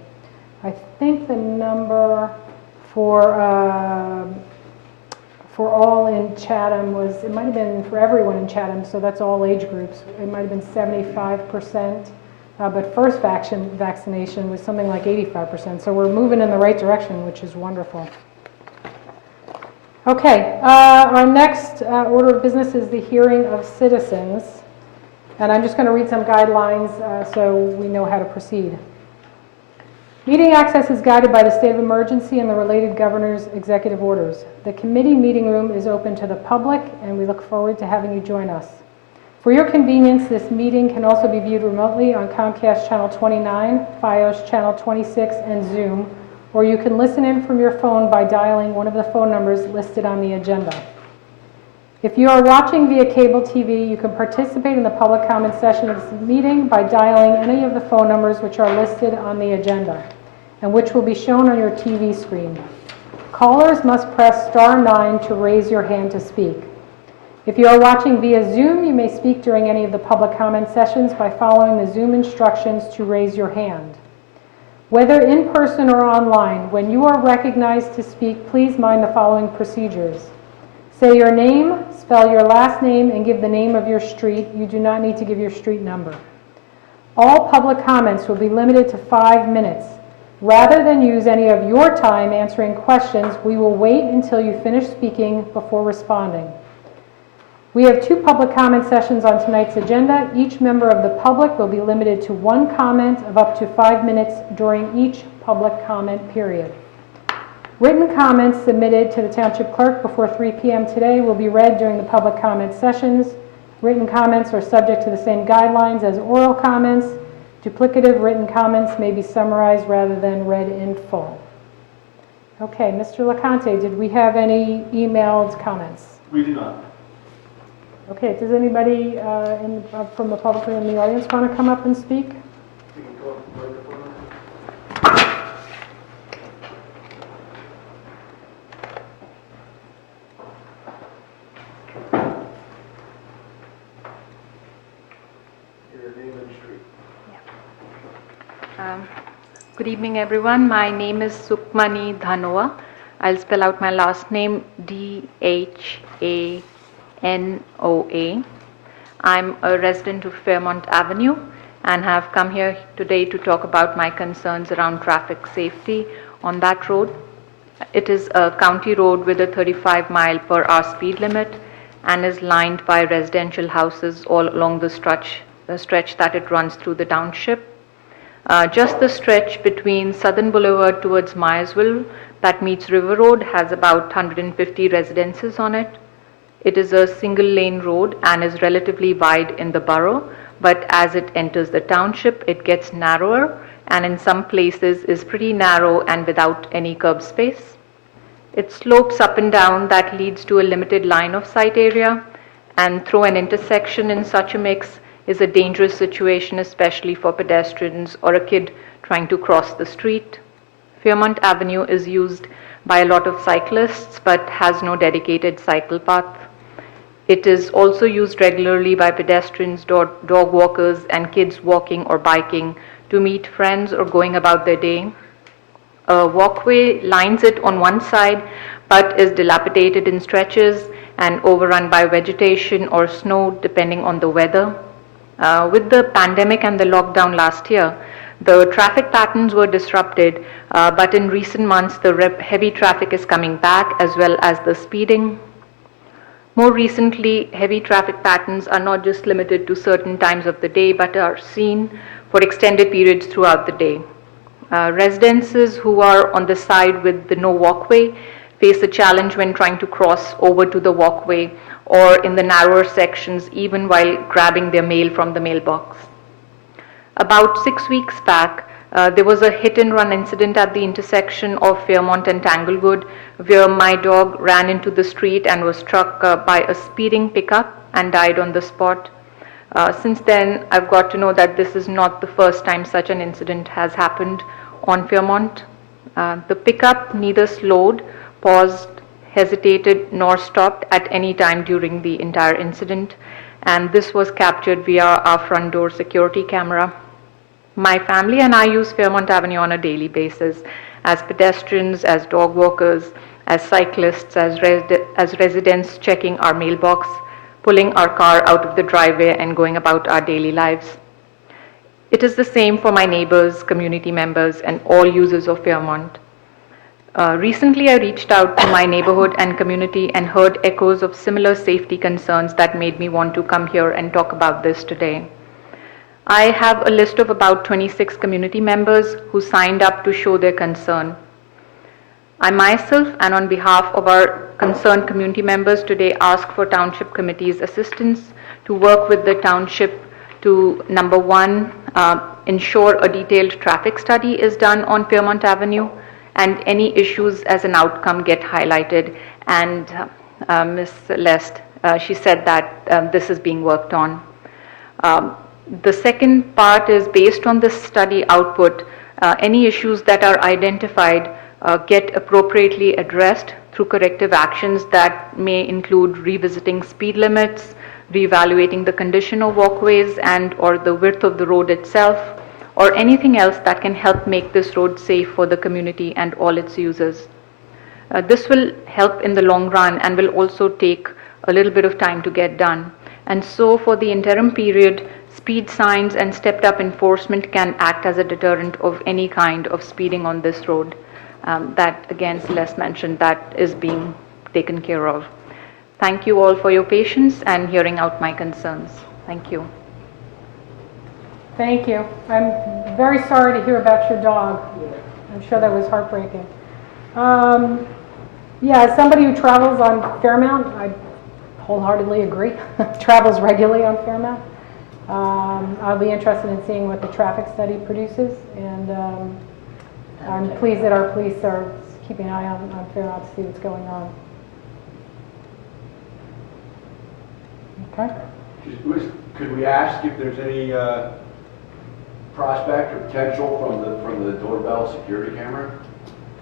I think the number for all in Chatham it might have been for everyone in Chatham, so that's all age groups, it might have been 75%. But first vaccination was something like 85%. So we're moving in the right direction, which is wonderful. Okay, our next order of business is the hearing of citizens. And I'm just going to read some guidelines so we know how to proceed. Meeting access is guided by the state of emergency and the related governor's executive orders. The committee meeting room is open to the public, and we look forward to having you join us. For your convenience, this meeting can also be viewed remotely on Comcast Channel 29, Fios Channel 26, and Zoom, or you can listen in from your phone by dialing one of the phone numbers listed on the agenda. If you are watching via cable TV, you can participate in the public comment session of this meeting by dialing any of the phone numbers which are listed on the agenda, and which will be shown on your TV screen. Callers must press *9 to raise your hand to speak. If you are watching via Zoom, you may speak during any of the public comment sessions by following the Zoom instructions to raise your hand. Whether in person or online, when you are recognized to speak, please mind the following procedures. Say your name, spell your last name, and give the name of your street. You do not need to give your street number. All public comments will be limited to 5 minutes. Rather than use any of your time answering questions, we will wait until you finish speaking before responding. We have 2 public comment sessions on tonight's agenda. Each member of the public will be limited to 1 comment of up to 5 minutes during each public comment period. Written comments submitted to the Township Clerk before 3 p.m. today will be read during the public comment sessions. Written comments are subject to the same guidelines as oral comments. Duplicative written comments may be summarized rather than read in full. Okay, Mr. LaConte, did we have any emailed comments? We do not. Okay, does anybody from the public or in the audience want to come up and speak? We can go up to the microphone. Your name and street. Good evening, everyone. My name is Sukmani Dhanoa. I'll spell out my last name, D-H-A-N-O-A. I'm a resident of Fairmont Avenue and have come here today to talk about my concerns around traffic safety on that road. It is a county road with a 35-mile-per-hour speed limit and is lined by residential houses all along the stretch that it runs through the township. Just the stretch between Southern Boulevard towards Myersville that meets River Road has about 150 residences on it. It is a single-lane road and is relatively wide in the borough, but as it enters the township, it gets narrower and in some places is pretty narrow and without any curb space. It slopes up and down that leads to a limited line of sight area, and through an intersection in such a mix is a dangerous situation, especially for pedestrians or a kid trying to cross the street. Fairmont Avenue is used by a lot of cyclists but has no dedicated cycle path. It is also used regularly by pedestrians, dog walkers, and kids walking or biking to meet friends or going about their day. A walkway lines it on one side but is dilapidated in stretches and overrun by vegetation or snow depending on the weather. With the pandemic and the lockdown last year, The traffic patterns were disrupted, but in recent months, the heavy traffic is coming back as well as the speeding. More recently, heavy traffic patterns are not just limited to certain times of the day, but are seen for extended periods throughout the day. Residents who are on the side with the no walkway face a challenge when trying to cross over to the walkway or in the narrower sections, even while grabbing their mail from the mailbox. About 6 weeks back, there was a hit-and-run incident at the intersection of Fairmont and Tanglewood, where my dog ran into the street and was struck by a speeding pickup and died on the spot. Since then, I've got to know that this is not the first time such an incident has happened on Fairmont. The pickup neither slowed, paused, hesitated, nor stopped at any time during the entire incident, and this was captured via our front door security camera. My family and I use Fairmont Avenue on a daily basis as pedestrians, as dog walkers, as cyclists, as residents checking our mailbox, pulling our car out of the driveway and going about our daily lives. It is the same for my neighbors, community members, and all users of Fairmont. Recently, I reached out to my neighborhood and community and heard echoes of similar safety concerns that made me want to come here and talk about this today. I have a list of about 26 community members who signed up to show their concern. I myself, and on behalf of our concerned community members today, ask for Township Committee's assistance to work with the Township to, number one, ensure a detailed traffic study is done on Fairmont Avenue, and any issues as an outcome get highlighted. And Ms. Lest, she said that this is being worked on. The second part is based on this study output, any issues that are identified get appropriately addressed through corrective actions that may include revisiting speed limits, reevaluating the condition of walkways and or the width of the road itself, or anything else that can help make this road safe for the community and all its users. This will help in the long run and will also take a little bit of time to get done. And so for the interim period, speed signs and stepped up enforcement can act as a deterrent of any kind of speeding on this road. That, again, Celeste mentioned, that is being taken care of. Thank you all for your patience and hearing out my concerns. Thank you. Thank you. I'm very sorry to hear about your dog. I'm sure that was heartbreaking. Yeah, as somebody who travels on Fairmount, I wholeheartedly agree. Travels regularly on Fairmount. I'll be interested in seeing what the traffic study produces, and I'm pleased that our police are keeping an eye on Fairmount to see what's going on. Okay. Could we ask if there's any prospect or potential from the doorbell security camera?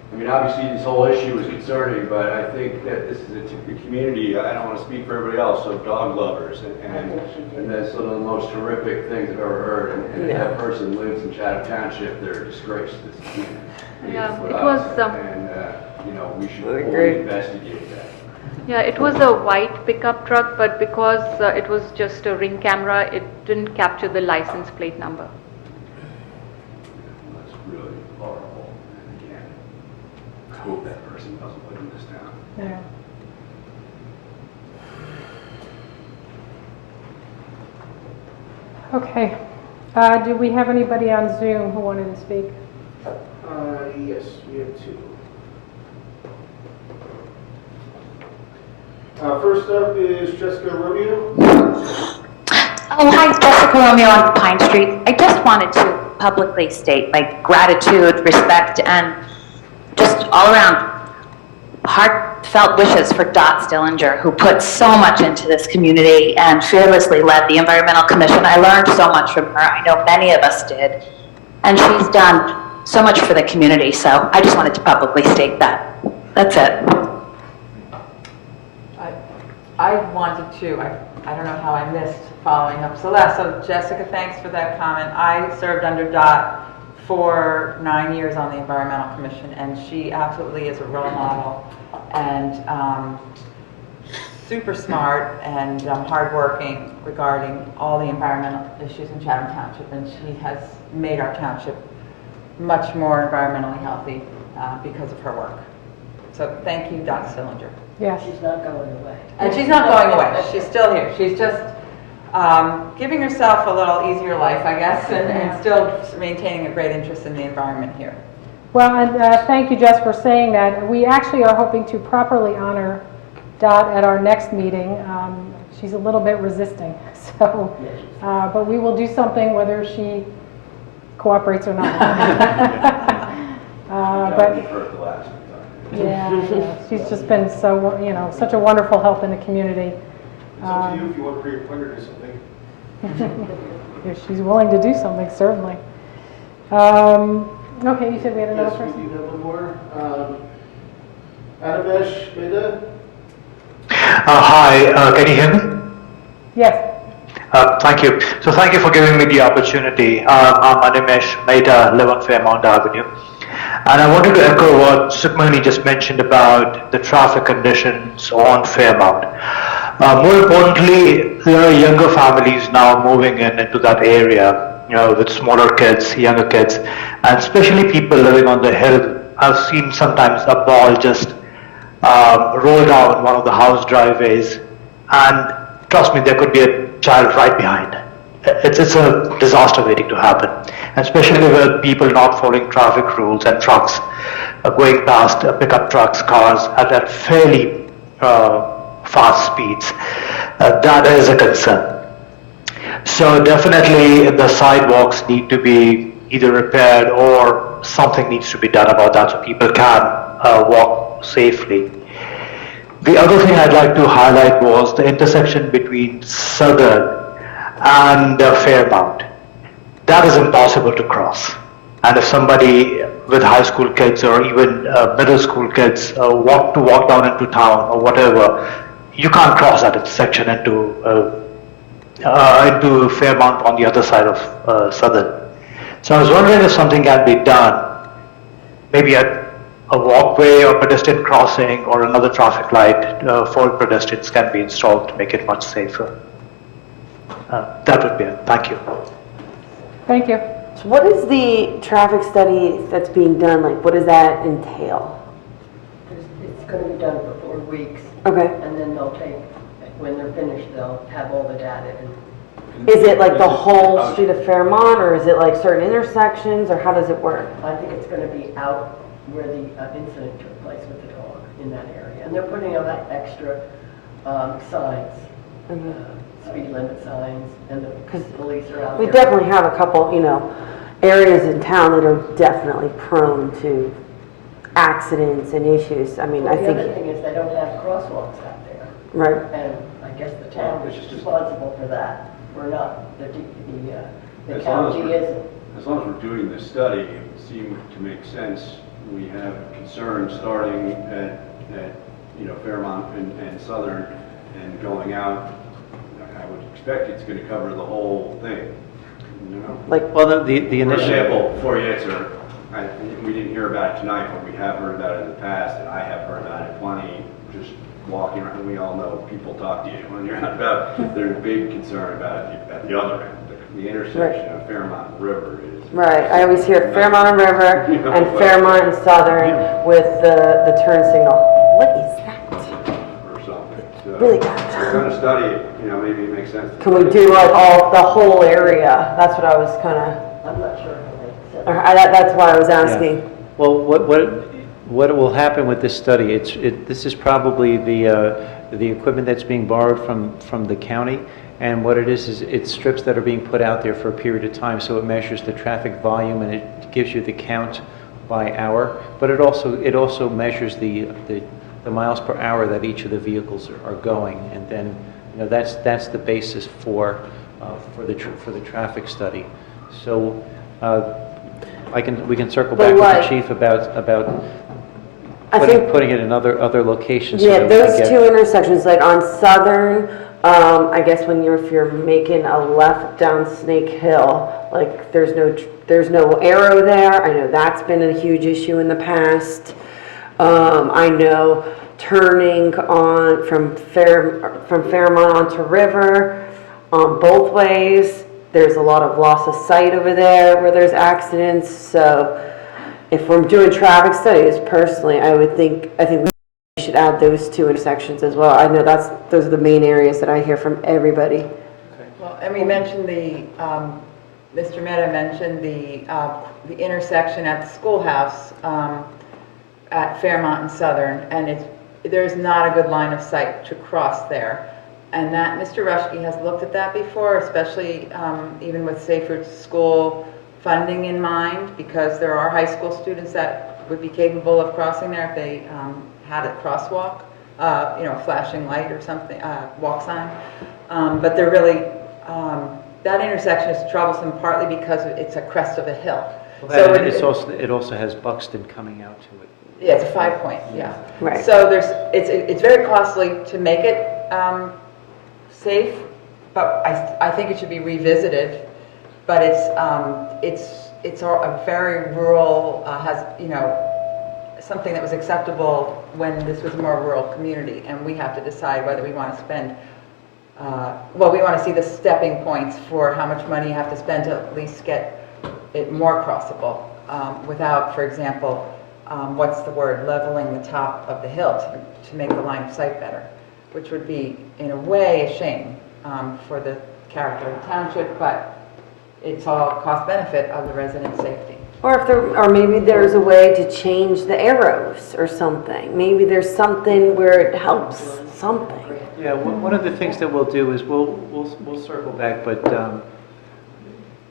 I mean, obviously this whole issue is concerning, but I think that this is a community, I don't want to speak for everybody else, of dog lovers, and that's one of the most horrific things I've ever heard. And if that person lives in Chatham Township, they're a disgrace to this community. Yeah, it was. And you know, we should fully investigate that. Yeah, it was a white pickup truck, but because it was just a ring camera, it didn't capture the license plate number. That's really horrible. And again, I hope that person doesn't live in this town. Yeah. Okay. Do we have anybody on Zoom who wanted to speak? Yes, we have two. First up is Jessica Romeo. Oh, hi, Jessica Romeo on Pine Street. I just wanted to publicly state my gratitude, respect, and just all around heartfelt wishes for Dot Stillinger, who put so much into this community and fearlessly led the Environmental Commission. I learned so much from her. I know many of us did. And she's done so much for the community, so I just wanted to publicly state that. That's it. I wanted to, I don't know how I missed following up Celeste. So Jessica, thanks for that comment. I served under Dot for 9 years on the Environmental Commission, and she absolutely is a role model. And super smart and hardworking regarding all the environmental issues in Chatham Township, and she has made our township much more environmentally healthy because of her work. So thank you, Dr. Sillinger. Yes. She's not going away. And she's not going away. She's still here. She's just giving herself a little easier life, I guess, and still maintaining a great interest in the environment here. Well, and thank you, Jess, for saying that. We actually are hoping to properly honor Dot at our next meeting. She's a little bit resisting, so, but we will do something whether she cooperates or not. But yeah, she's just been so, such a wonderful help in the community. It's up to you if you want to pre-appoint her to something. If she's willing to do something, certainly. Okay, you said we had another person? Yes, we do have one more. Animesh Mehta? Hi, can you hear me? Yes. Thank you. So thank you for giving me the opportunity. I'm Animesh Mehta, live on Fairmount Avenue. And I wanted to echo what Sukhmani just mentioned about the traffic conditions on Fairmount. More importantly, there are younger families now moving into that area, with smaller kids, younger kids, and especially people living on the hill. I've seen sometimes a ball just roll down one of the house driveways, and trust me, there could be a child right behind. It's a disaster waiting to happen, and especially with people not following traffic rules and trucks going past pickup trucks, cars at fairly fast speeds. That is a concern. So definitely the sidewalks need to be either repaired or something needs to be done about that so people can walk safely. The other thing I'd like to highlight was the intersection between Southern and Fairmount. That is impossible to cross. And if somebody with high school kids or even middle school kids walk down into town or whatever, you can't cross that intersection into Fairmount on the other side of Southern. So I was wondering if something can be done, maybe a walkway or pedestrian crossing or another traffic light for pedestrians can be installed to make it much safer. That would be it. Thank you. Thank you. So what is the traffic study that's being done, like, what does that entail? It's going to be done for 4 weeks. Okay. And then they'll take, when they're finished, they'll have all the data. Is it like the whole street of Fairmont, or is it like certain intersections, or how does it work? I think it's going to be out where the incident took place with the dog, in that area. And they're putting up extra signs, speed limit signs, and the police are out We there. definitely have a couple, areas in town that are definitely prone to accidents and issues. I mean, Well, I the think, other thing is they don't have crosswalks out there. right. And I guess the town is responsible for that. We're not, the county isn't. As long as we're doing this study, it would seem to make sense. We have concerns starting at Fairmont and Southern and going out. I would expect it's going to cover the whole thing, Like, well, the initial. For example, before you answer, we didn't hear about it tonight, but we have heard about it in the past, and I have heard about it plenty, just walking around. We all know people talk to you when you're out about. There's a big concern about it at the other end. The intersection of Fairmont and River is. right, I always hear Fairmont and River and Fairmont and Southern with the turn signal. What is that? Or something. So, Really we're going to study it, maybe it makes sense. Can we do like the whole area? That's what I was kind of, I'm not sure how they said that's why I was asking. Well, what will happen with this study? This is probably the equipment that's being borrowed from the county, and what it is it's strips that are being put out there for a period of time, so it measures the traffic volume and it gives you the count by hour, but it also measures the miles per hour that each of the vehicles are going, and then that's the basis for the traffic study. So. We can circle back with the chief about putting it in other locations. Yeah, so that we those can two intersections, like on Southern, I guess if you're making a left down Snake Hill, like there's no arrow there. I know that's been a huge issue in the past. I know turning on from Fairmont onto River on both ways. There's a lot of loss of sight over there where there's accidents. So if we're doing traffic studies, personally, I think we should add those two intersections as well. I know those are the main areas that I hear from everybody. Well, and we mentioned Mr. Mehta mentioned the intersection at the schoolhouse at Fairmont and Southern, and there's not a good line of sight to cross there. And that Mr. Rushke has looked at that before, especially even with safer school funding in mind, because there are high school students that would be capable of crossing there if they had a crosswalk, flashing light or something, walk sign. But they're really, that intersection is troublesome partly because it's a crest of a hill. Well, it also has Buxton coming out to it. Yeah, it's a 5-point, yeah. Right. So it's very costly to make it safe, but I think it should be revisited. But it's a very rural, has, something that was acceptable when this was a more rural community, and we have to decide whether we want to spend, we want to see the stepping points for how much money you have to spend to at least get it more crossable, without, for example, leveling the top of the hill to make the line of sight better, which would be, in a way, a shame for the character of the township, but it's all cost-benefit of the resident safety. Or maybe there's a way to change the arrows or something. Maybe there's something where it helps something. Yeah, one of the things that we'll do is we'll circle back, but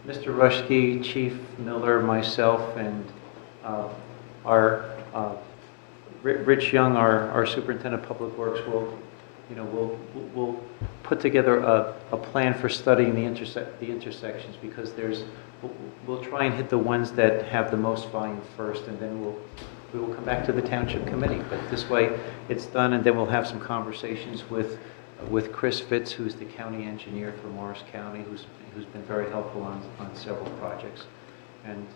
Mr. Rushke, Chief Miller, myself, and our Rich Young, our Superintendent of Public Works, we'll put together a plan for studying the intersections, because we'll try and hit the ones that have the most volume first, and then we will come back to the Township Committee. But this way, it's done, and then we'll have some conversations with Chris Fitz, who's the county engineer for Morris County, who's been very helpful on several projects, and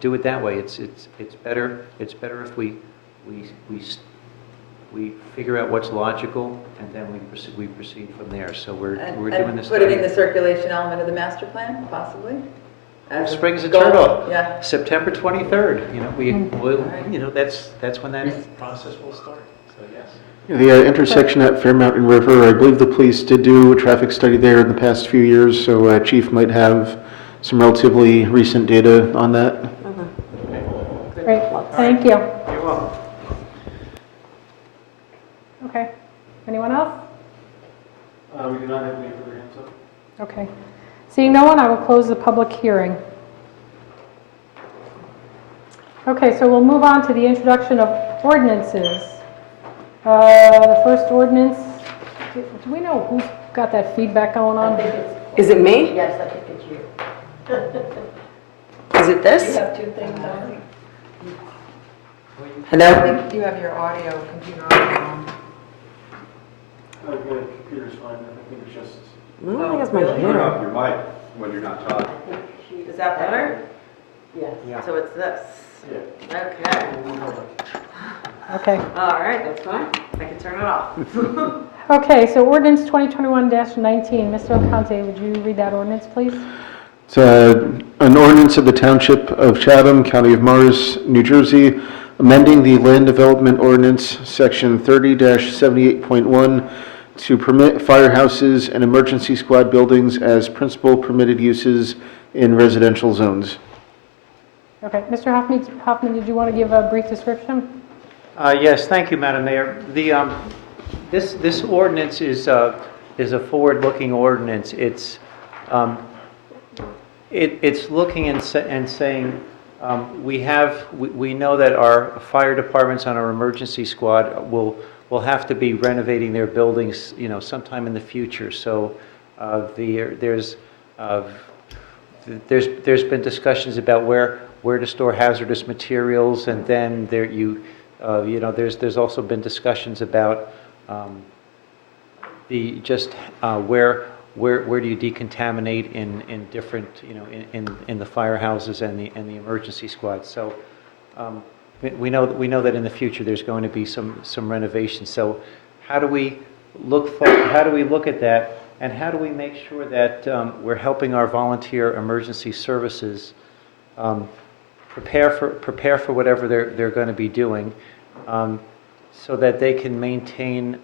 do it that way. It's better if we figure out what's logical, and then we proceed from there. So we're doing this. Put it in the circulation element of the master plan, possibly. Spring is eternal. Yeah. September 23rd. That's when that process will start. So yes. The intersection at Fairmount and River, I believe the police did do a traffic study there in the past few years, so Chief might have some relatively recent data on that. Great, thank you. You're welcome. Okay, anyone else? We do not have any further hands up. Okay. Seeing no one, I will close the public hearing. Okay, so we'll move on to the introduction of ordinances. The first ordinance, do we know who's got that feedback going on? Is it me? Yes, I think it's you. Is it this? You have two things on. Hello? I think you have your computer audio on. The computer's fine, I think it's just... I think it's my really? Turn computer. off your mic when you're not talking. Is that better? Yes. So it's this? Yeah. Okay. Okay. All right, that's fine. I can turn it off. Okay, so ordinance 2021-19. Mr. Alcante, would you read that ordinance, please? It's an ordinance of the Township of Chatham, County of Morris, New Jersey, amending the Land Development Ordinance, Section 30-78.1, to permit firehouses and emergency squad buildings as principal permitted uses in residential zones. Okay, Mr. Hoffman, did you want to give a brief description? Yes, thank you, Madam Mayor. This ordinance is a forward-looking ordinance. It's looking and saying we know that our fire departments and our emergency squad will have to be renovating their buildings, sometime in the future. So there's been discussions about where to store hazardous materials, and then there's also been discussions about where do you decontaminate in different, in the firehouses and the emergency squads. So we know that in the future there's going to be some renovations. So how do we look at that, and how do we make sure that we're helping our volunteer emergency services prepare for whatever they're going to be doing, so that they can maintain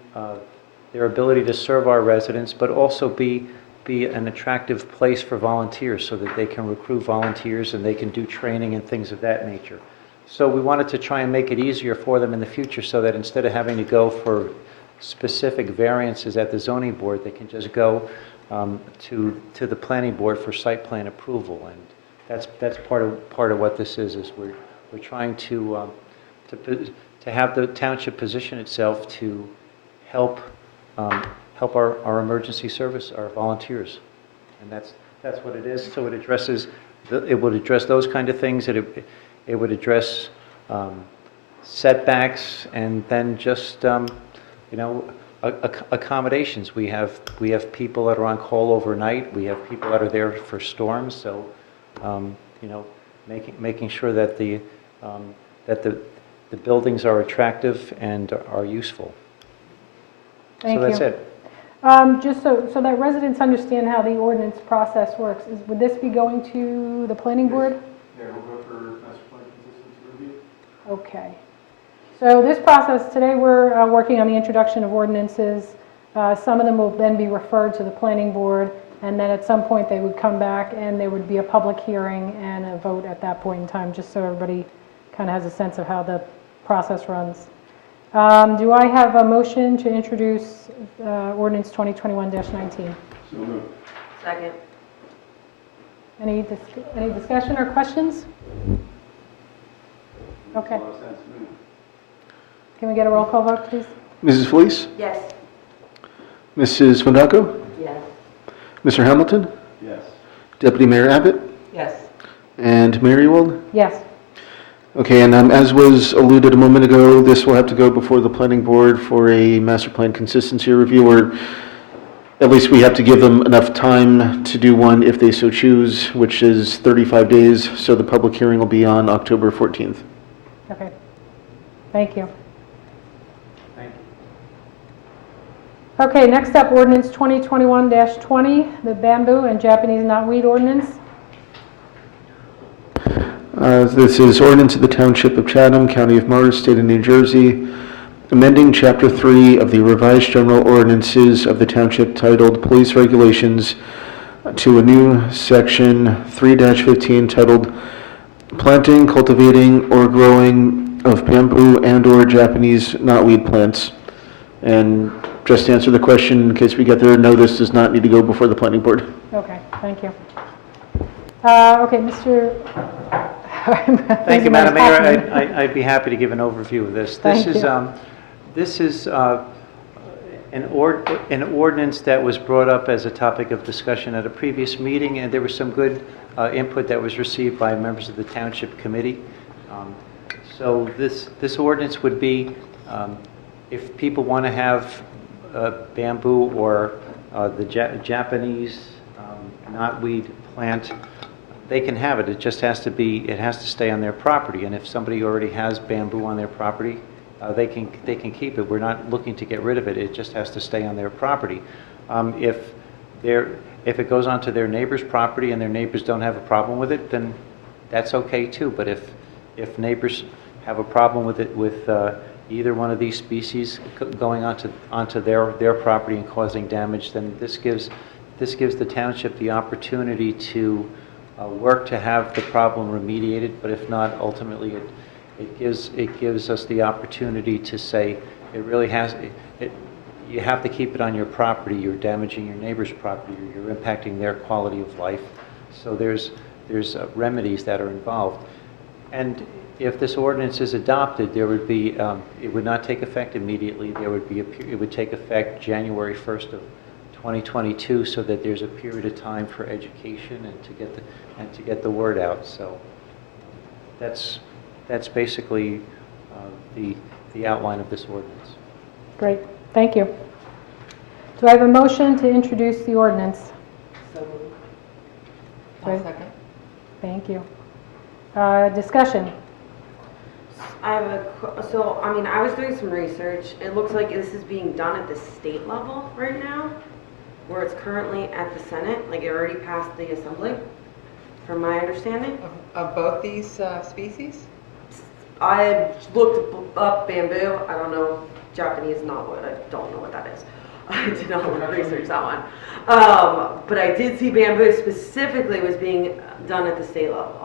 their ability to serve our residents, but also be an attractive place for volunteers, so that they can recruit volunteers and they can do training and things of that nature. So we wanted to try and make it easier for them in the future, so that instead of having to go for specific variances at the zoning board, they can just go to the planning board for site plan approval. And that's part of what this is we're trying to have the township position itself to help our emergency service, our volunteers, and that's what it is. So it would address those kind of things. It would address setbacks, and then just accommodations. We have people that are on call overnight. We have people that are there for storms. So making sure that the buildings are attractive and are useful. Thank you. So that's it. Just so that residents understand how the ordinance process works, would this be going to the planning board? Yeah, we'll go for master plan consistency review. Okay. So this process, today we're working on the introduction of ordinances. Some of them will then be referred to the planning board, and then at some point they would come back and there would be a public hearing and a vote at that point in time, just so everybody kind of has a sense of how the process runs. Do I have a motion to introduce ordinance 2021-19? So moved. Second. Any discussion or questions? Okay. Makes a lot of sense to me. Can we get a roll call vote, please? Mrs. Felice? Yes. Mrs. Fondaco? Yes. Mr. Hamilton? Yes. Deputy Mayor Abbott? Yes. And Mayor Ewald? Yes. Okay, and as was alluded a moment ago, this will have to go before the planning board for a master plan consistency review, or at least we have to give them enough time to do one if they so choose, which is 35 days. So the public hearing will be on October 14th. Okay. Thank you. Thank you. Okay, next up, ordinance 2021-20, the bamboo and Japanese knotweed ordinance. This is ordinance of the Township of Chatham, County of Morris, State of New Jersey, amending Chapter 3 of the revised general ordinances of the Township titled Police Regulations to a new section 3-15 titled Planting, Cultivating, or Growing of Bamboo and/or Japanese Knotweed Plants. And just to answer the question, in case we get there, no, this does not need to go before the planning board. Okay, thank you. Okay, Mr. Thank you, Madam Mayor. I'd be happy to give an overview of this. Thank you. This is an ordinance that was brought up as a topic of discussion at a previous meeting, and there was some good input that was received by members of the Township Committee. So this ordinance would be, if people want to have bamboo or the Japanese knotweed plant, they can have it. It just has to stay on their property. And if somebody already has bamboo on their property, they can keep it. We're not looking to get rid of it. It just has to stay on their property. If it goes onto their neighbor's property and their neighbors don't have a problem with it, then that's okay too. But if neighbors have a problem with it, with either one of these species going onto their property and causing damage, then this gives the township the opportunity to work to have the problem remediated. But if not, ultimately it gives us the opportunity to say it really has. You have to keep it on your property. You're damaging your neighbor's property. You're impacting their quality of life. So there's remedies that are involved. And if this ordinance is adopted, there would be it would not take effect immediately. It would take effect January 1st of 2022, so that there's a period of time for education and to get the word out. So that's basically the outline of this ordinance. Great, thank you. Do I have a motion to introduce the ordinance? I'll second. Thank you. Discussion. So, I mean, I was doing some research. It looks like this is being done at the state level right now, where it's currently at the Senate, like it already passed the Assembly, from my understanding. Of both these species? I looked up bamboo. I don't know Japanese knotwood. I don't know what that is. I did not research that one. But I did see bamboo specifically was being done at the state level.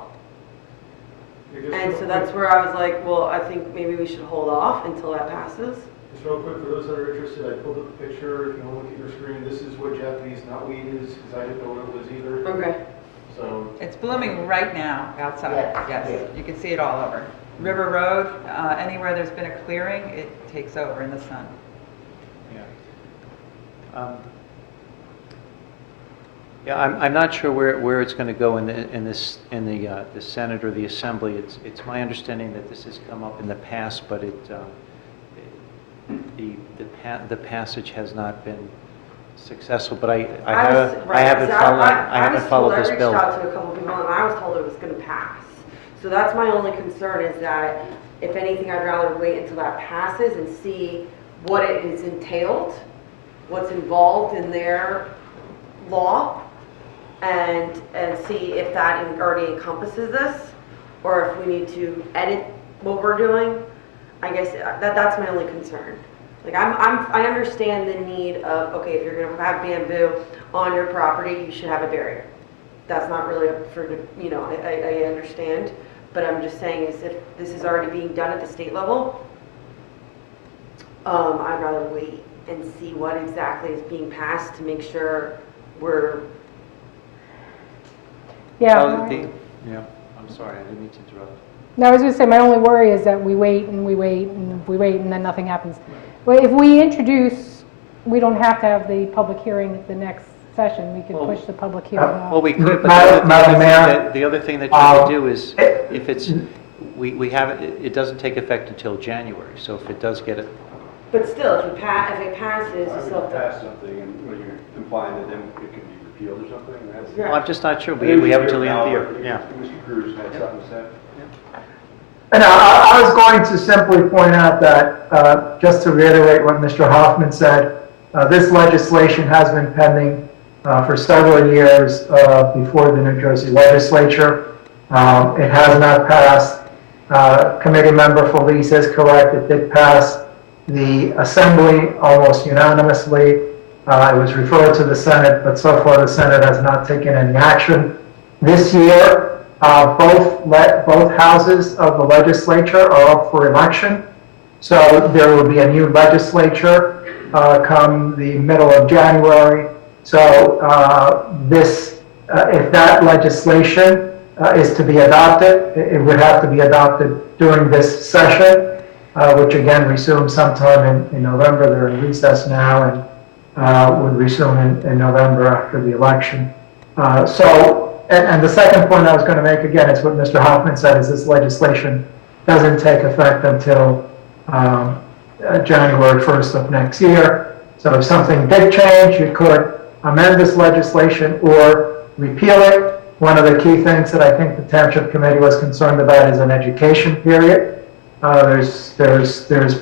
And so that's where I was like, well, I think maybe we should hold off until that passes. Just real quick, for those that are interested, I pulled up the picture. If you want to look at your screen, this is what Japanese knotweed is, because I didn't know what it was either. Okay. So. It's blooming right now outside, Yes. yes. You can see it all over. River Road, anywhere there's been a clearing, it takes over in the sun. Yeah. Yeah, I'm not sure where it's going to go in the Senate or the Assembly. It's my understanding that this has come up in the past, but the passage has not been successful. But I haven't followed this bill. I reached out to a couple people and I was told it was going to pass. So that's my only concern is that if anything, I'd rather wait until that passes and see what it is entailed, what's involved in their law, and see if that already encompasses this, or if we need to edit what we're doing. I guess that's my only concern. Like I understand the need of, okay, if you're gonna have bamboo on your property, you should have a barrier. That's not really up for, you know, I understand, but I'm just saying is if this is already being done at the state level, I'd rather wait and see what exactly is being passed to make sure we're. Yeah. Yeah, I'm sorry, I didn't mean to interrupt. No, I was going to say, my only worry is that we wait and we wait and we wait and then nothing happens. Well, if we introduce, we don't have to have the public hearing at the next session. We could push the public hearing off. Well, we could, but Madam Mayor, the other thing that you could do is, if it's, we have, it doesn't take effect until January, so if it does get it. But still, if it passes, you I still would have pass something and when you're implying that then it could be repealed or something. That's. Yeah. Well, I'm just not sure. We have until the end of the year. Yeah. Mr. Cruz had something to say. and I was going to simply point out that, just to reiterate what Mr. Hoffman said, this legislation has been pending for several years before the New Jersey legislature. It has not passed. Committee member Felice is correct. It did pass the Assembly almost unanimously. It was referred to the Senate, but so far the Senate has not taken any action. This year, both houses of the legislature are up for election. So there will be a new legislature come the middle of January. So if that legislation is to be adopted, it would have to be adopted during this session, which again resumes sometime in November. They're in recess now and would resume in November after the election. And the second point I was going to make again is what Mr. Hoffman said, is this legislation doesn't take effect until January 1st of next year. So if something did change, you could amend this legislation or repeal it. One of the key things that I think the Township Committee was concerned about is an education period. There's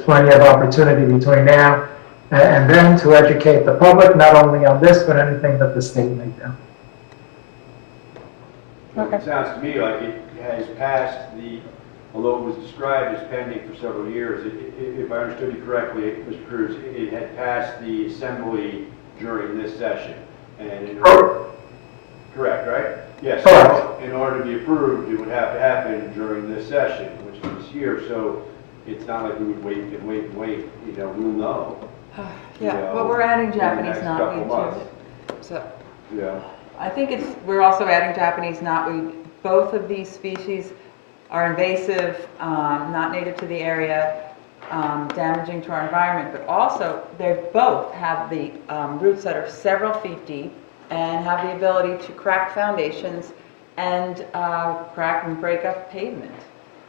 plenty of opportunity between now and then to educate the public, not only on this, but anything that the state may do. It sounds to me like it has passed although it was described as pending for several years, if I understood you correctly, Mr. Cruz, it had passed the Assembly during this session. And correct, right? Yes. Correct. In order to be approved, it would have to happen during this session, which is this year. So it's not like we would wait and wait and wait. We'll know. Yeah, well, we're adding in the Japanese next couple knotweed months. too. So Yeah. I think we're also adding Japanese knotweed. Both of these species are invasive, not native to the area, damaging to our environment, but also they both have the roots that are several feet deep and have the ability to crack foundations and crack and break up pavement.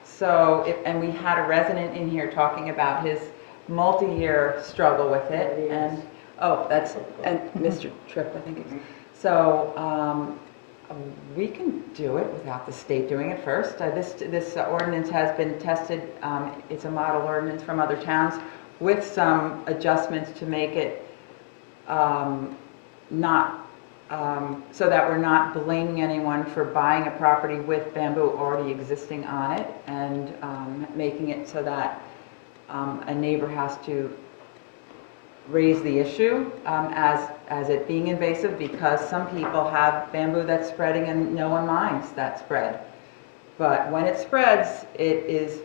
So, and we had a resident in here talking about his multi-year struggle with it, and Mr. Tripp, I think it's. So We can do it without the state doing it first. This ordinance has been tested, it's a model ordinance from other towns with some adjustments to make it not, so that we're not blaming anyone for buying a property with bamboo already existing on it, and making it so that a neighbor has to raise the issue as it being invasive, because some people have bamboo that's spreading and no one minds that spread. But when it spreads, it is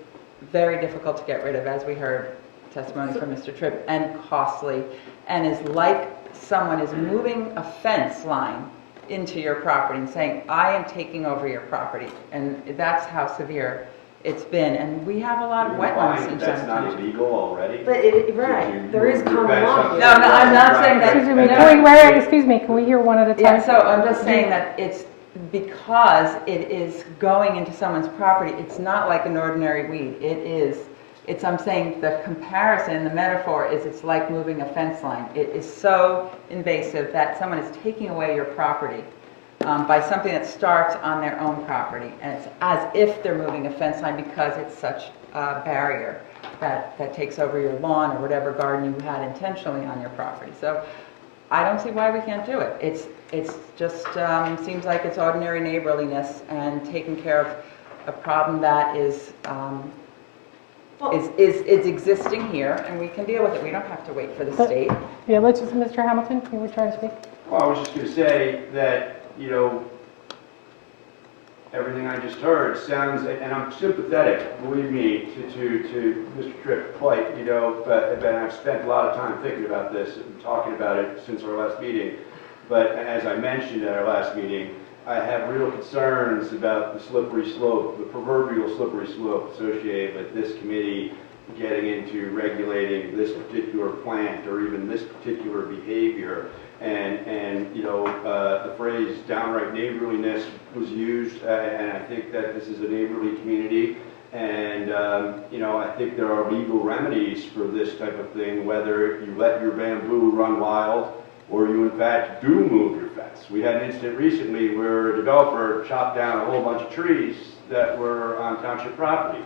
very difficult to get rid of, as we heard testimony from Mr. Tripp, and costly, and is like someone is moving a fence line into your property and saying, I am taking over your property. And that's how severe it's been, and we have a lot of wetlands in That's some not towns. illegal already? But right, there is common law. No, I'm not saying that. Excuse me, can we hear one at a time? Yeah, so I'm just saying that it's because it is going into someone's property, it's not like an ordinary weed. I'm saying the comparison, the metaphor is it's like moving a fence line. It is so invasive that someone is taking away your property by something that starts on their own property. And it's as if they're moving a fence line because it's such a barrier that takes over your lawn or whatever garden you had intentionally on your property. So I don't see why we can't do it. It's just seems like it's ordinary neighborliness and taking care of a problem that is existing here, and we can deal with it. We don't have to wait for the state. Yeah, let's just, Mr. Hamilton, you were trying to speak? Well, I was just going to say that, everything I just heard sounds, and I'm sympathetic, believe me, to Mr. Tripp quite, but I've spent a lot of time thinking about this and talking about it since our last meeting. But as I mentioned at our last meeting, I have real concerns about the slippery slope, the proverbial slippery slope associated with this committee getting into regulating this particular plant or even this particular behavior. And the phrase downright neighborliness was used, and I think that this is a neighborly community. And, I think there are legal remedies for this type of thing, whether you let your bamboo run wild or you in fact do move your fence. We had an incident recently where a developer chopped down a whole bunch of trees that were on township property,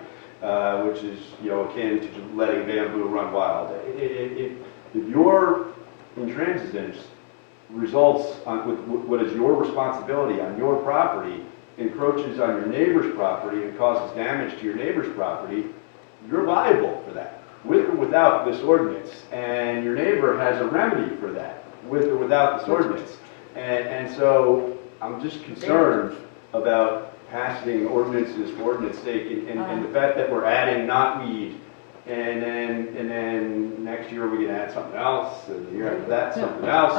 which is, akin to letting bamboo run wild. If your intransigence results with what is your responsibility on your property, encroaches on your neighbor's property and causes damage to your neighbor's property, you're liable for that, with or without this ordinance. And your neighbor has a remedy for that, with or without this ordinance. And so I'm just concerned about passing ordinances for ordinance sake, and the fact that we're adding knotweed, and then next year we can add something else, and the year after that something else,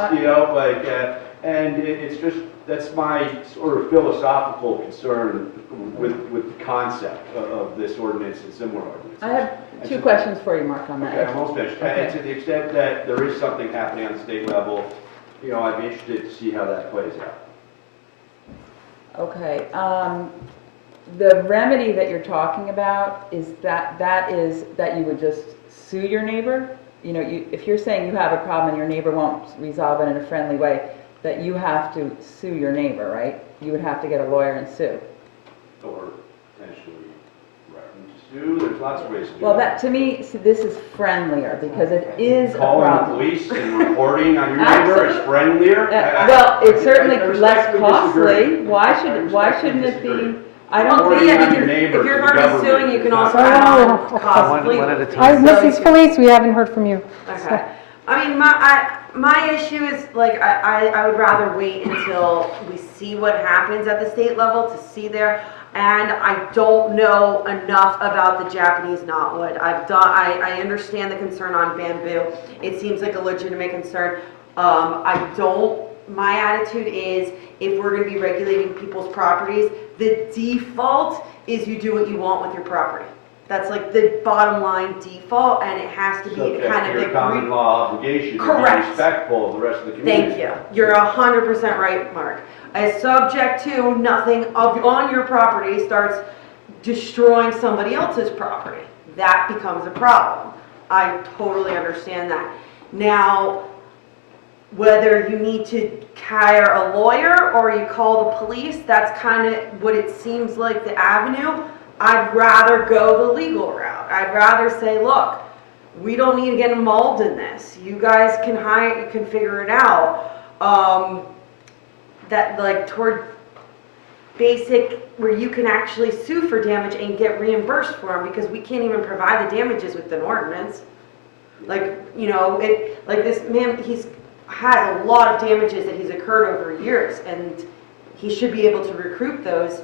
and it's just, that's my sort of philosophical concern with the concept of this ordinance and similar ordinances. I have two questions for you, Mark, on that. Okay, I'm almost finished. Okay. And to the extent that there is something happening on the state level, I'd be interested to see how that plays out. Okay, the remedy that you're talking about is that you would just sue your neighbor? If you're saying you have a problem and your neighbor won't resolve it in a friendly way, that you have to sue your neighbor, right? You would have to get a lawyer and sue. Or potentially threaten to sue, there's lots of ways to do Well, that, to me, this is friendlier because it is a Calling problem. the police and reporting on your neighbor is friendlier? Well, it's certainly I less respectfully costly. disagree. Why shouldn't it disagree. be? I don't Reporting think, on your neighbor If you're to the already government suing, you is can not also fair. add on cost of legal. One at a time. Mrs. Felice, we haven't heard from you. Okay. I mean, my issue is, I would rather wait until we see what happens at the state level to see there. And I don't know enough about the Japanese knotwood. I understand the concern on bamboo. It seems like a legitimate concern. My attitude is, if we're gonna be regulating people's properties, the default is you do what you want with your property. That's like the bottom line default, and it has to be Subject kind to of your common law obligation to be Correct. respectful of the rest of the community. Thank you. You're 100% right, Mark. As subject to nothing on your property starts destroying somebody else's property, that becomes a problem. I totally understand that. Now, whether you need to hire a lawyer or you call the police, that's kind of what it seems like the avenue. I'd rather go the legal route. I'd rather say, look, we don't need to get involved in this. You guys can hire, you can figure it out. That like toward basic, where you can actually sue for damage and get reimbursed for them, because we can't even provide the damages with an ordinance. Like, you know, like this man, has a lot of damages that he's incurred over years, and he should be able to recoup those.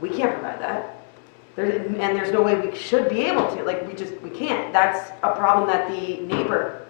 We can't provide that. And there's no way we should be able to. Like, we can't. That's a problem that the neighbor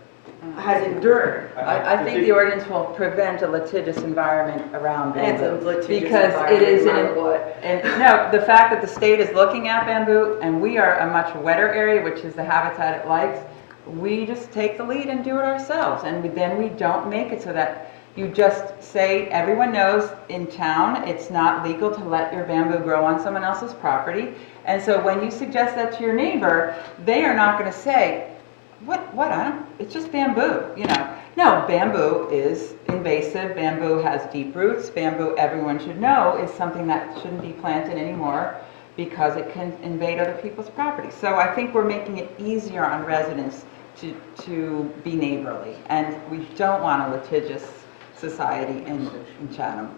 has endured. I think the ordinance will prevent a litigious environment around It's a bamboo. litigious Because it environment, is, no matter what. and no, the fact that the state is looking at bamboo, and we are a much wetter area, which is the habitat it likes, we just take the lead and do it ourselves. And then we don't make it so that you just say, everyone knows in town, it's not legal to let your bamboo grow on someone else's property. And so when you suggest that to your neighbor, they are not going to say, it's just bamboo, you know. No, bamboo is invasive, bamboo has deep roots, bamboo, everyone should know, is something that shouldn't be planted anymore because it can invade other people's property. So I think we're making it easier on residents to be neighborly, and we don't want a litigious society in Chatham.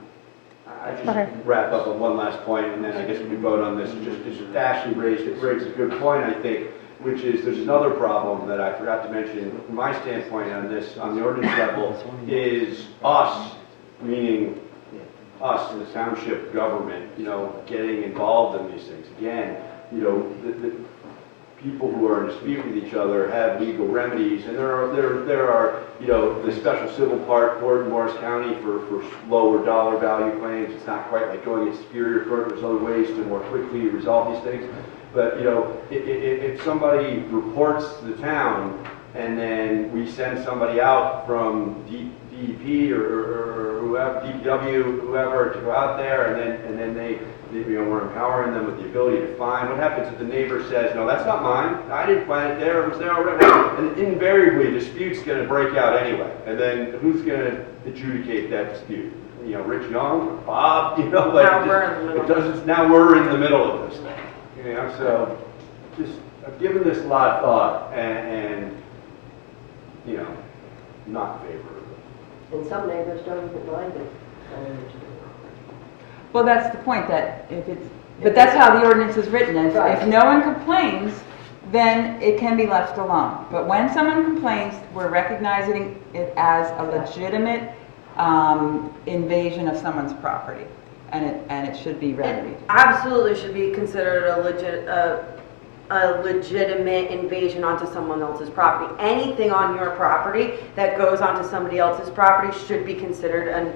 I just wrap up on one last point, and then I guess we can vote on this. Just Ashley raised a good point, I think, which is there's another problem that I forgot to mention from my standpoint on this, on the ordinance level, is us, meaning us in the township government, you know, getting involved in these things. Again, you know, the people who are in dispute with each other have legal remedies, and there are you know, the special civil court in Morris County for lower dollar value claims. It's not quite like going to Superior Court. There's other ways to more quickly resolve these things. But you know, if somebody reports to the town and then we send somebody out from DEP or whoever, DPW, whoever, to go out there, and then they you know, we're empowering them with the ability to fine. What happens if the neighbor says, no, that's not mine, I didn't plant it there, it was there already? And invariably, a dispute's going to break out anyway. And then who's going to adjudicate that dispute? You know, Rich Young or Bob? You know, like Now we're in the middle. Now we're in the middle of this thing. You know, so just I've given this a lot of thought, and you know, not favorable. And some neighbors don't even mind it. Well, that's the point, that if it's, but that's how the ordinance is written. If no one complains, then it can be left alone. But when someone complains, we're recognizing it as a legitimate invasion of someone's property, and it should be remedied. It absolutely should be considered a legitimate invasion onto someone else's property. Anything on your property that goes onto somebody else's property should be considered an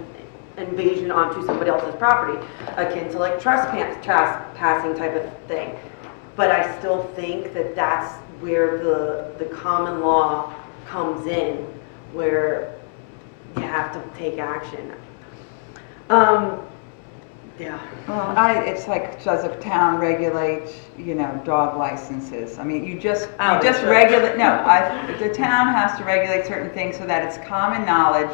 invasion onto somebody else's property, akin to like trespassing type of thing. But I still think that that's where the common law comes in, where you have to take action. Yeah. Well, it's like, does a town regulate, you know, dog licenses? I mean, you just regulate, the town has to regulate certain things so that it's common knowledge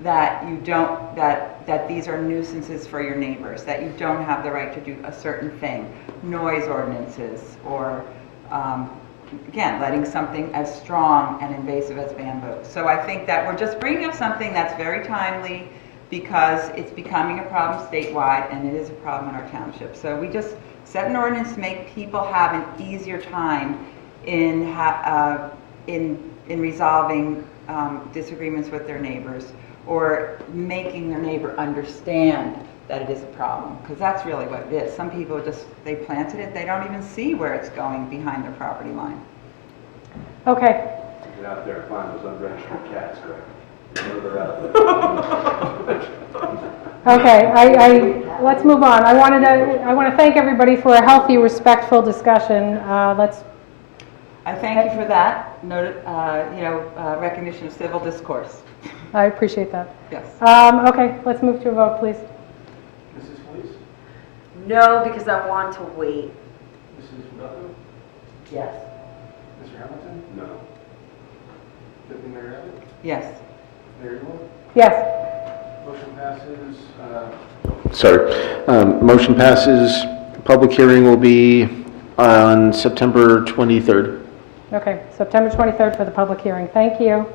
that you don't, that these are nuisances for your neighbors, that you don't have the right to do a certain thing. Noise ordinances, or again, letting something as strong and invasive as bamboo. So I think that we're just bringing up something that's very timely, because it's becoming a problem statewide, and it is a problem in our township. So we just set an ordinance to make people have an easier time in resolving disagreements with their neighbors, or making their neighbor understand that it is a problem, because that's really what it is. Some people they planted it, they don't even see where it's going behind their property line. Okay. Get out there and find those unregistered cats, Greg. You know they're out there. Okay, let's move on. I want to thank everybody for a healthy, respectful discussion. I thank you for that recognition of civil discourse. I appreciate that. Yes. Okay, let's move to a vote, please. Mrs. Felice? No, because I want to wait. Mrs. Dutton? Yes. Mr. Hamilton? No. Deputy Mayor Abbott? Yes. Mary Lou? Yes. Motion passes. Motion passes. Public hearing will be on September 23rd. Okay, September 23rd for the public hearing. Thank you.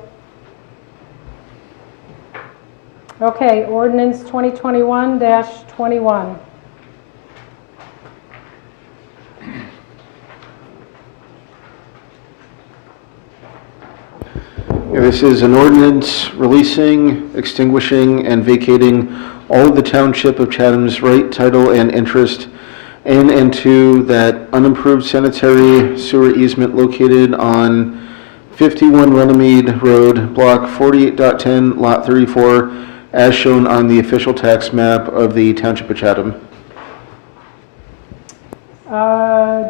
Okay, ordinance 2021-21. This is an ordinance releasing, extinguishing, and vacating all of the Township of Chatham's right, title, and interest in and to that unimproved sanitary sewer easement located on 51 Runnymede Road, Block 48.10, Lot 34, as shown on the official tax map of the Township of Chatham.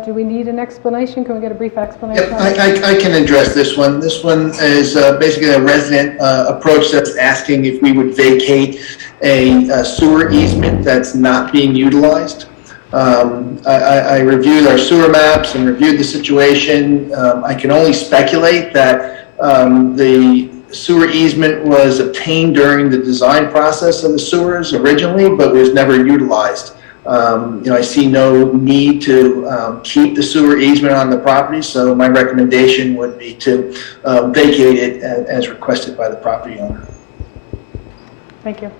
Do we need an explanation? Can we get a brief explanation? Yep, I can address this one. This one is basically a resident approach that's asking if we would vacate a sewer easement that's not being utilized. I reviewed our sewer maps and reviewed the situation. I can only speculate that the sewer easement was obtained during the design process of the sewers originally, but was never utilized. I see no need to keep the sewer easement on the property, so my recommendation would be to vacate it as requested by the property owner. Thank you.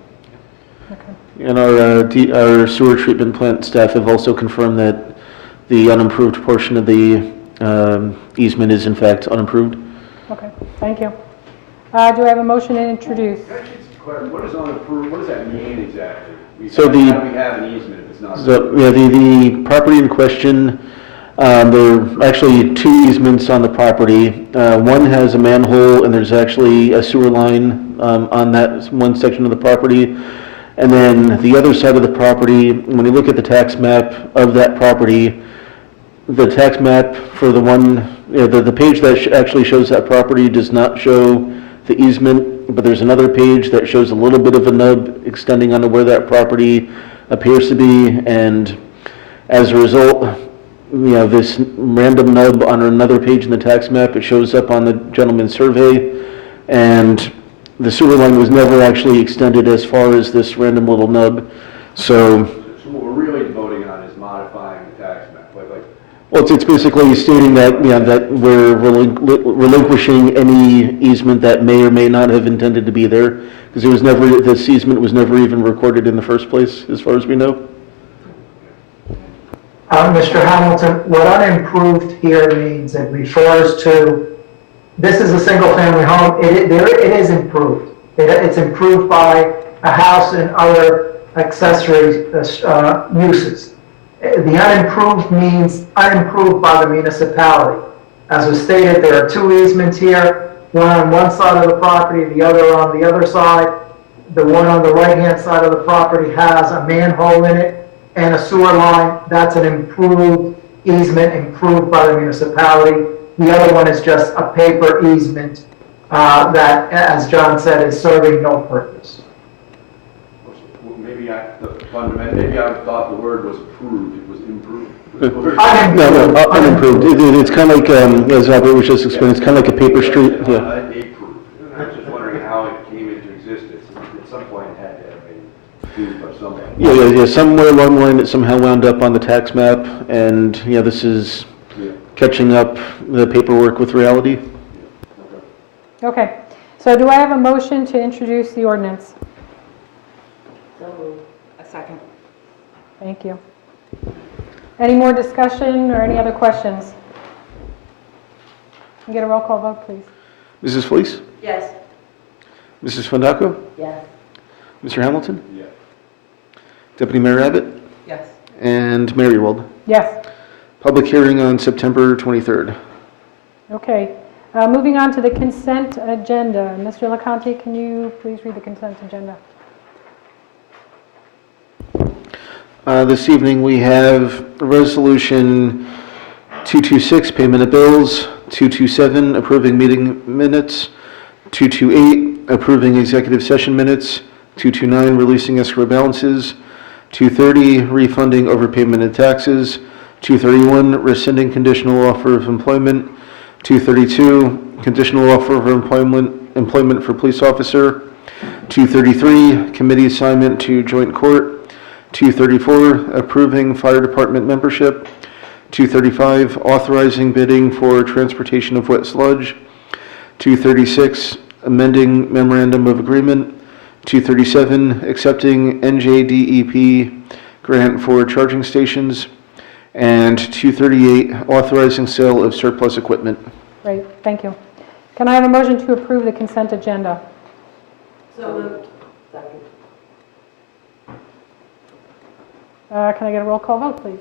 Okay. And our sewer treatment plant staff have also confirmed that the unimproved portion of the easement is in fact unimproved. Okay, thank you. Do I have a motion to introduce? What is unapproved, what does that mean exactly? So How do we have an easement if it's not? The property in question, there are actually two easements on the property. One has a manhole and there's actually a sewer line on that one section of the property. And then the other side of the property, when you look at the tax map of that property, the tax map for the one, the page that actually shows that property does not show the easement, but there's another page that shows a little bit of a nub extending onto where that property appears to be, and as a result, this random nub on another page in the tax map, it shows up on the gentleman's survey, and the sewer line was never actually extended as far as this random little nub. So what we're really voting on is modifying the tax map, well, it's basically stating that, that we're relinquishing any easement that may or may not have intended to be there, because this easement was never even recorded in the first place, as far as we know. Mr. Hamilton, what unimproved here means, it refers to, this is a single-family home, it is improved. It's improved by a house and other accessory uses. The unimproved means unimproved by the municipality. As was stated, there are two easements here, one on one side of the property, the other on the other side. The one on the right-hand side of the property has a manhole in it and a sewer line. That's an improved easement, improved by the municipality. The other one is just a paper easement that, as John said, is serving no purpose. maybe I thought the word was approved, it was improved. Unimproved. It's kind of like, as Albert was just explaining, it's kind of like a paper street. Yeah. Approved. I was just wondering how it came into existence. At some point it had to have been used by somebody. Yeah. Somewhere along the line it somehow wound up on the tax map, and this is catching up the paperwork with reality. Okay, so do I have a motion to introduce the ordinance? A second. Thank you. Any more discussion or any other questions? Can we get a roll call vote, please? Mrs. Felice? Yes. Mrs. Fondaco? Yes. Mr. Hamilton? Yeah. Deputy Mayor Abbott? Yes. And Mayor Ewald? Yes. Public hearing on September 23rd. Okay, moving on to the consent agenda. Mr. LaConte, can you please read the consent agenda? This evening we have Resolution 226, payment of bills, 227, approving meeting minutes, 228, approving executive session minutes, 229, releasing escrow balances, 230, refunding overpayment of taxes, 231, rescinding conditional offer of employment, 232, conditional offer of employment employment for police officer. 233, committee assignment to joint court. 234, approving fire department membership. 235, authorizing bidding for transportation of wet sludge. 236, amending memorandum of agreement. 237, accepting NJDEP grant for charging stations. And 238, authorizing sale of surplus equipment. Great, thank you. Can I have a motion to approve the consent agenda? So moved. Second. Can I get a roll call vote, please?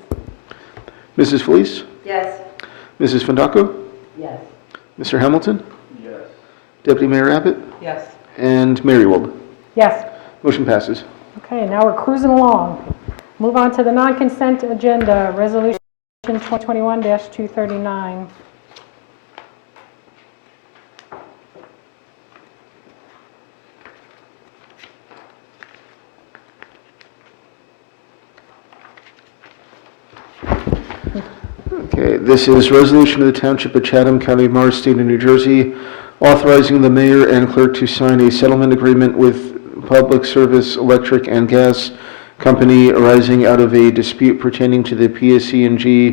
Mrs. Felice? Yes. Mrs. Fondaco? Yes. Mr. Hamilton? Yes. Deputy Mayor Abbott? Yes. And Mayor Wold. Yes. Motion passes. Okay, now we're cruising along. Move on to the non-consent agenda, Resolution 2021-239. Okay, this is resolution of the Township of Chatham, County of Morris, State of New Jersey, authorizing the mayor and clerk to sign a settlement agreement with Public Service Electric and Gas Company arising out of a dispute pertaining to the PSE&G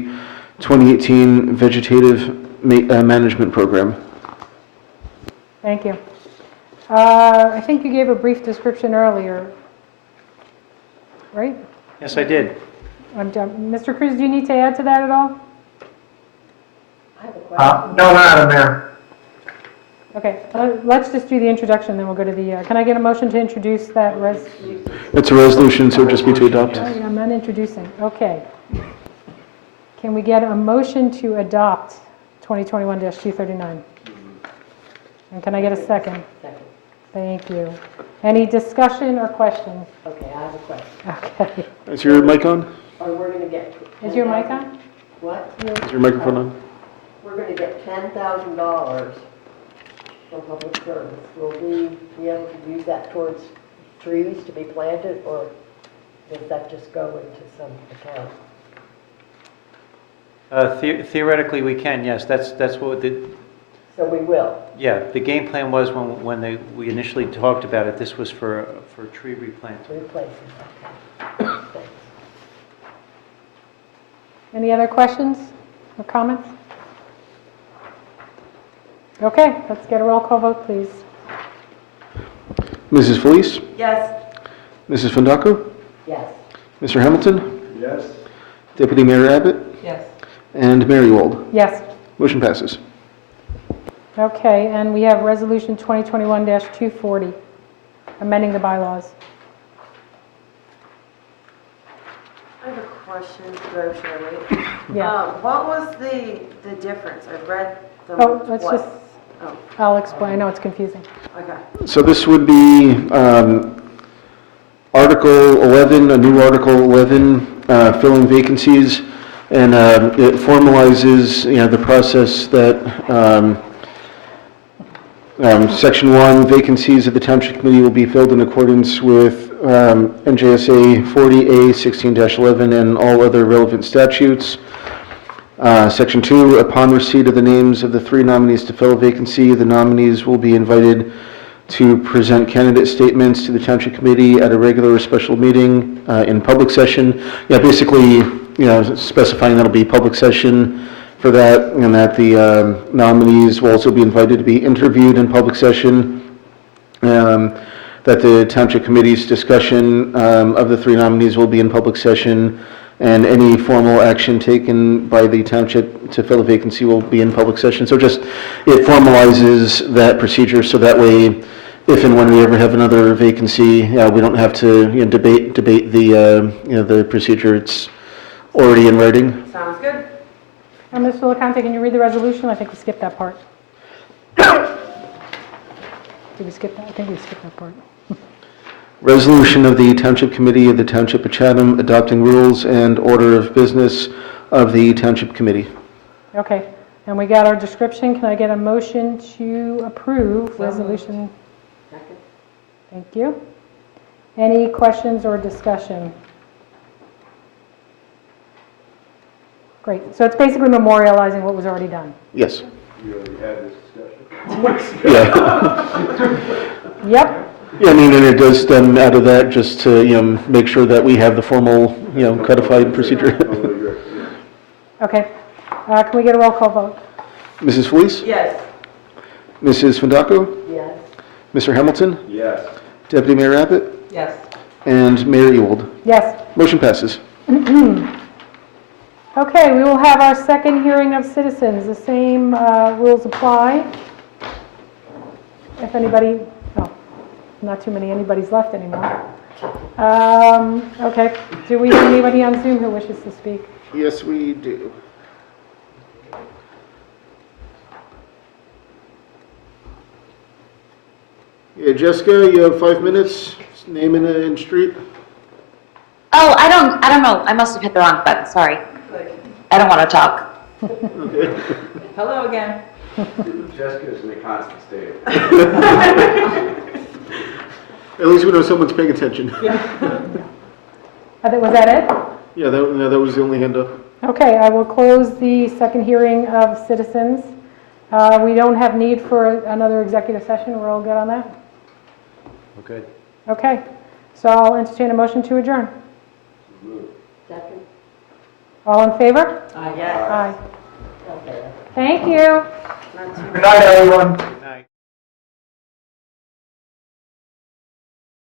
2018 Vegetative Management Program. Thank you. I think you gave a brief description earlier, right? Yes, I did. Mr. Cruz, do you need to add to that at all? I have a question. No, Madam Mayor. Okay, let's just do the introduction, then we'll go to the, can I get a motion to introduce that res? It's a resolution, so it'll just be to adopt. I'm not introducing, okay. Can we get a motion to adopt 2021-239? And can I get a second? Second. Thank you. Any discussion or questions? Okay, I have a question. Okay. Is your mic on? Are we going to get? Is your mic on? What? Is your microphone on? We're going to get $10,000 from public service. Will we be able to use that towards trees to be planted, or does that just go into some account? Theoretically, we can, yes. That's what the, So we will. yeah, the game plan was when we initially talked about it, this was for tree replanting. Replace it. Okay. Thanks. Any other questions or comments? Okay, let's get a roll call vote, please. Mrs. Felice? Yes. Mrs. Fondaco? Yes. Mr. Hamilton? Yes. Deputy Mayor Abbott? Yes. And Mayor Wold. Yes. Motion passes. Okay, and we have Resolution 2021-240, amending the bylaws. I have a question, though, Shirley. Yeah. What was the difference? I read them Oh, let's twice. just, Oh, I'll explain, I know it's confusing. okay. So this would be Article 11, a new Article 11, filling vacancies, and it formalizes, the process that Section 1, vacancies of the Township Committee will be filled in accordance with NJSA 40A 16-11 and all other relevant statutes. Section 2, upon receipt of the names of the 3 nominees to fill a vacancy, the nominees will be invited to present candidate statements to the Township Committee at a regular or special meeting in public session. Yeah, basically, specifying that'll be public session for that, and that the nominees will also be invited to be interviewed in public session. That the Township Committee's discussion of the 3 nominees will be in public session, and any formal action taken by the Township to fill a vacancy will be in public session. So just, it formalizes that procedure, so that way, if and when we ever have another vacancy, we don't have to debate the procedure. It's already in writing. Sounds good. Ms. Filacante, can you read the resolution? I think we skipped that part. Did we skip that? I think we skipped that part. Resolution of the Township Committee of the Township of Chatham adopting rules and order of business of the Township Committee. Okay, and we got our description. Can I get a motion to approve resolution? Second. Thank you. Any questions or discussion? Great, so it's basically memorializing what was already done. Yes. We already had this discussion. Yeah. Yep, Yeah, I mean, and it does stem out of that just to, make sure that we have the formal, codified procedure. okay. Can we get a roll call vote? Mrs. Felice? Yes. Mrs. Fundaco? Yes. Mr. Hamilton? Yes. Deputy Mayor Abbott? Yes. And Mayor Ewald? Yes. Motion passes. Okay, we will have our second hearing of citizens. The same rules apply. If anybody, oh, not too many anybody's left anymore. Okay, do we have anybody on Zoom who wishes to speak? Yes, we do. Yeah, Jessica, you have 5 minutes. Name and street. Oh, I don't know. I must have hit the wrong button. Sorry. I don't want to talk. Okay. Hello again. Jessica's in a constant state. At least we know someone's paying attention. Was that it? Yeah, that was the only hand up. Okay, I will close the second hearing of citizens. We don't have need for another executive session. We're all good on that? Okay. Okay, so I'll entertain a motion to adjourn. Second? All in favor? Yes. Aye. Thank you. Good night, everyone.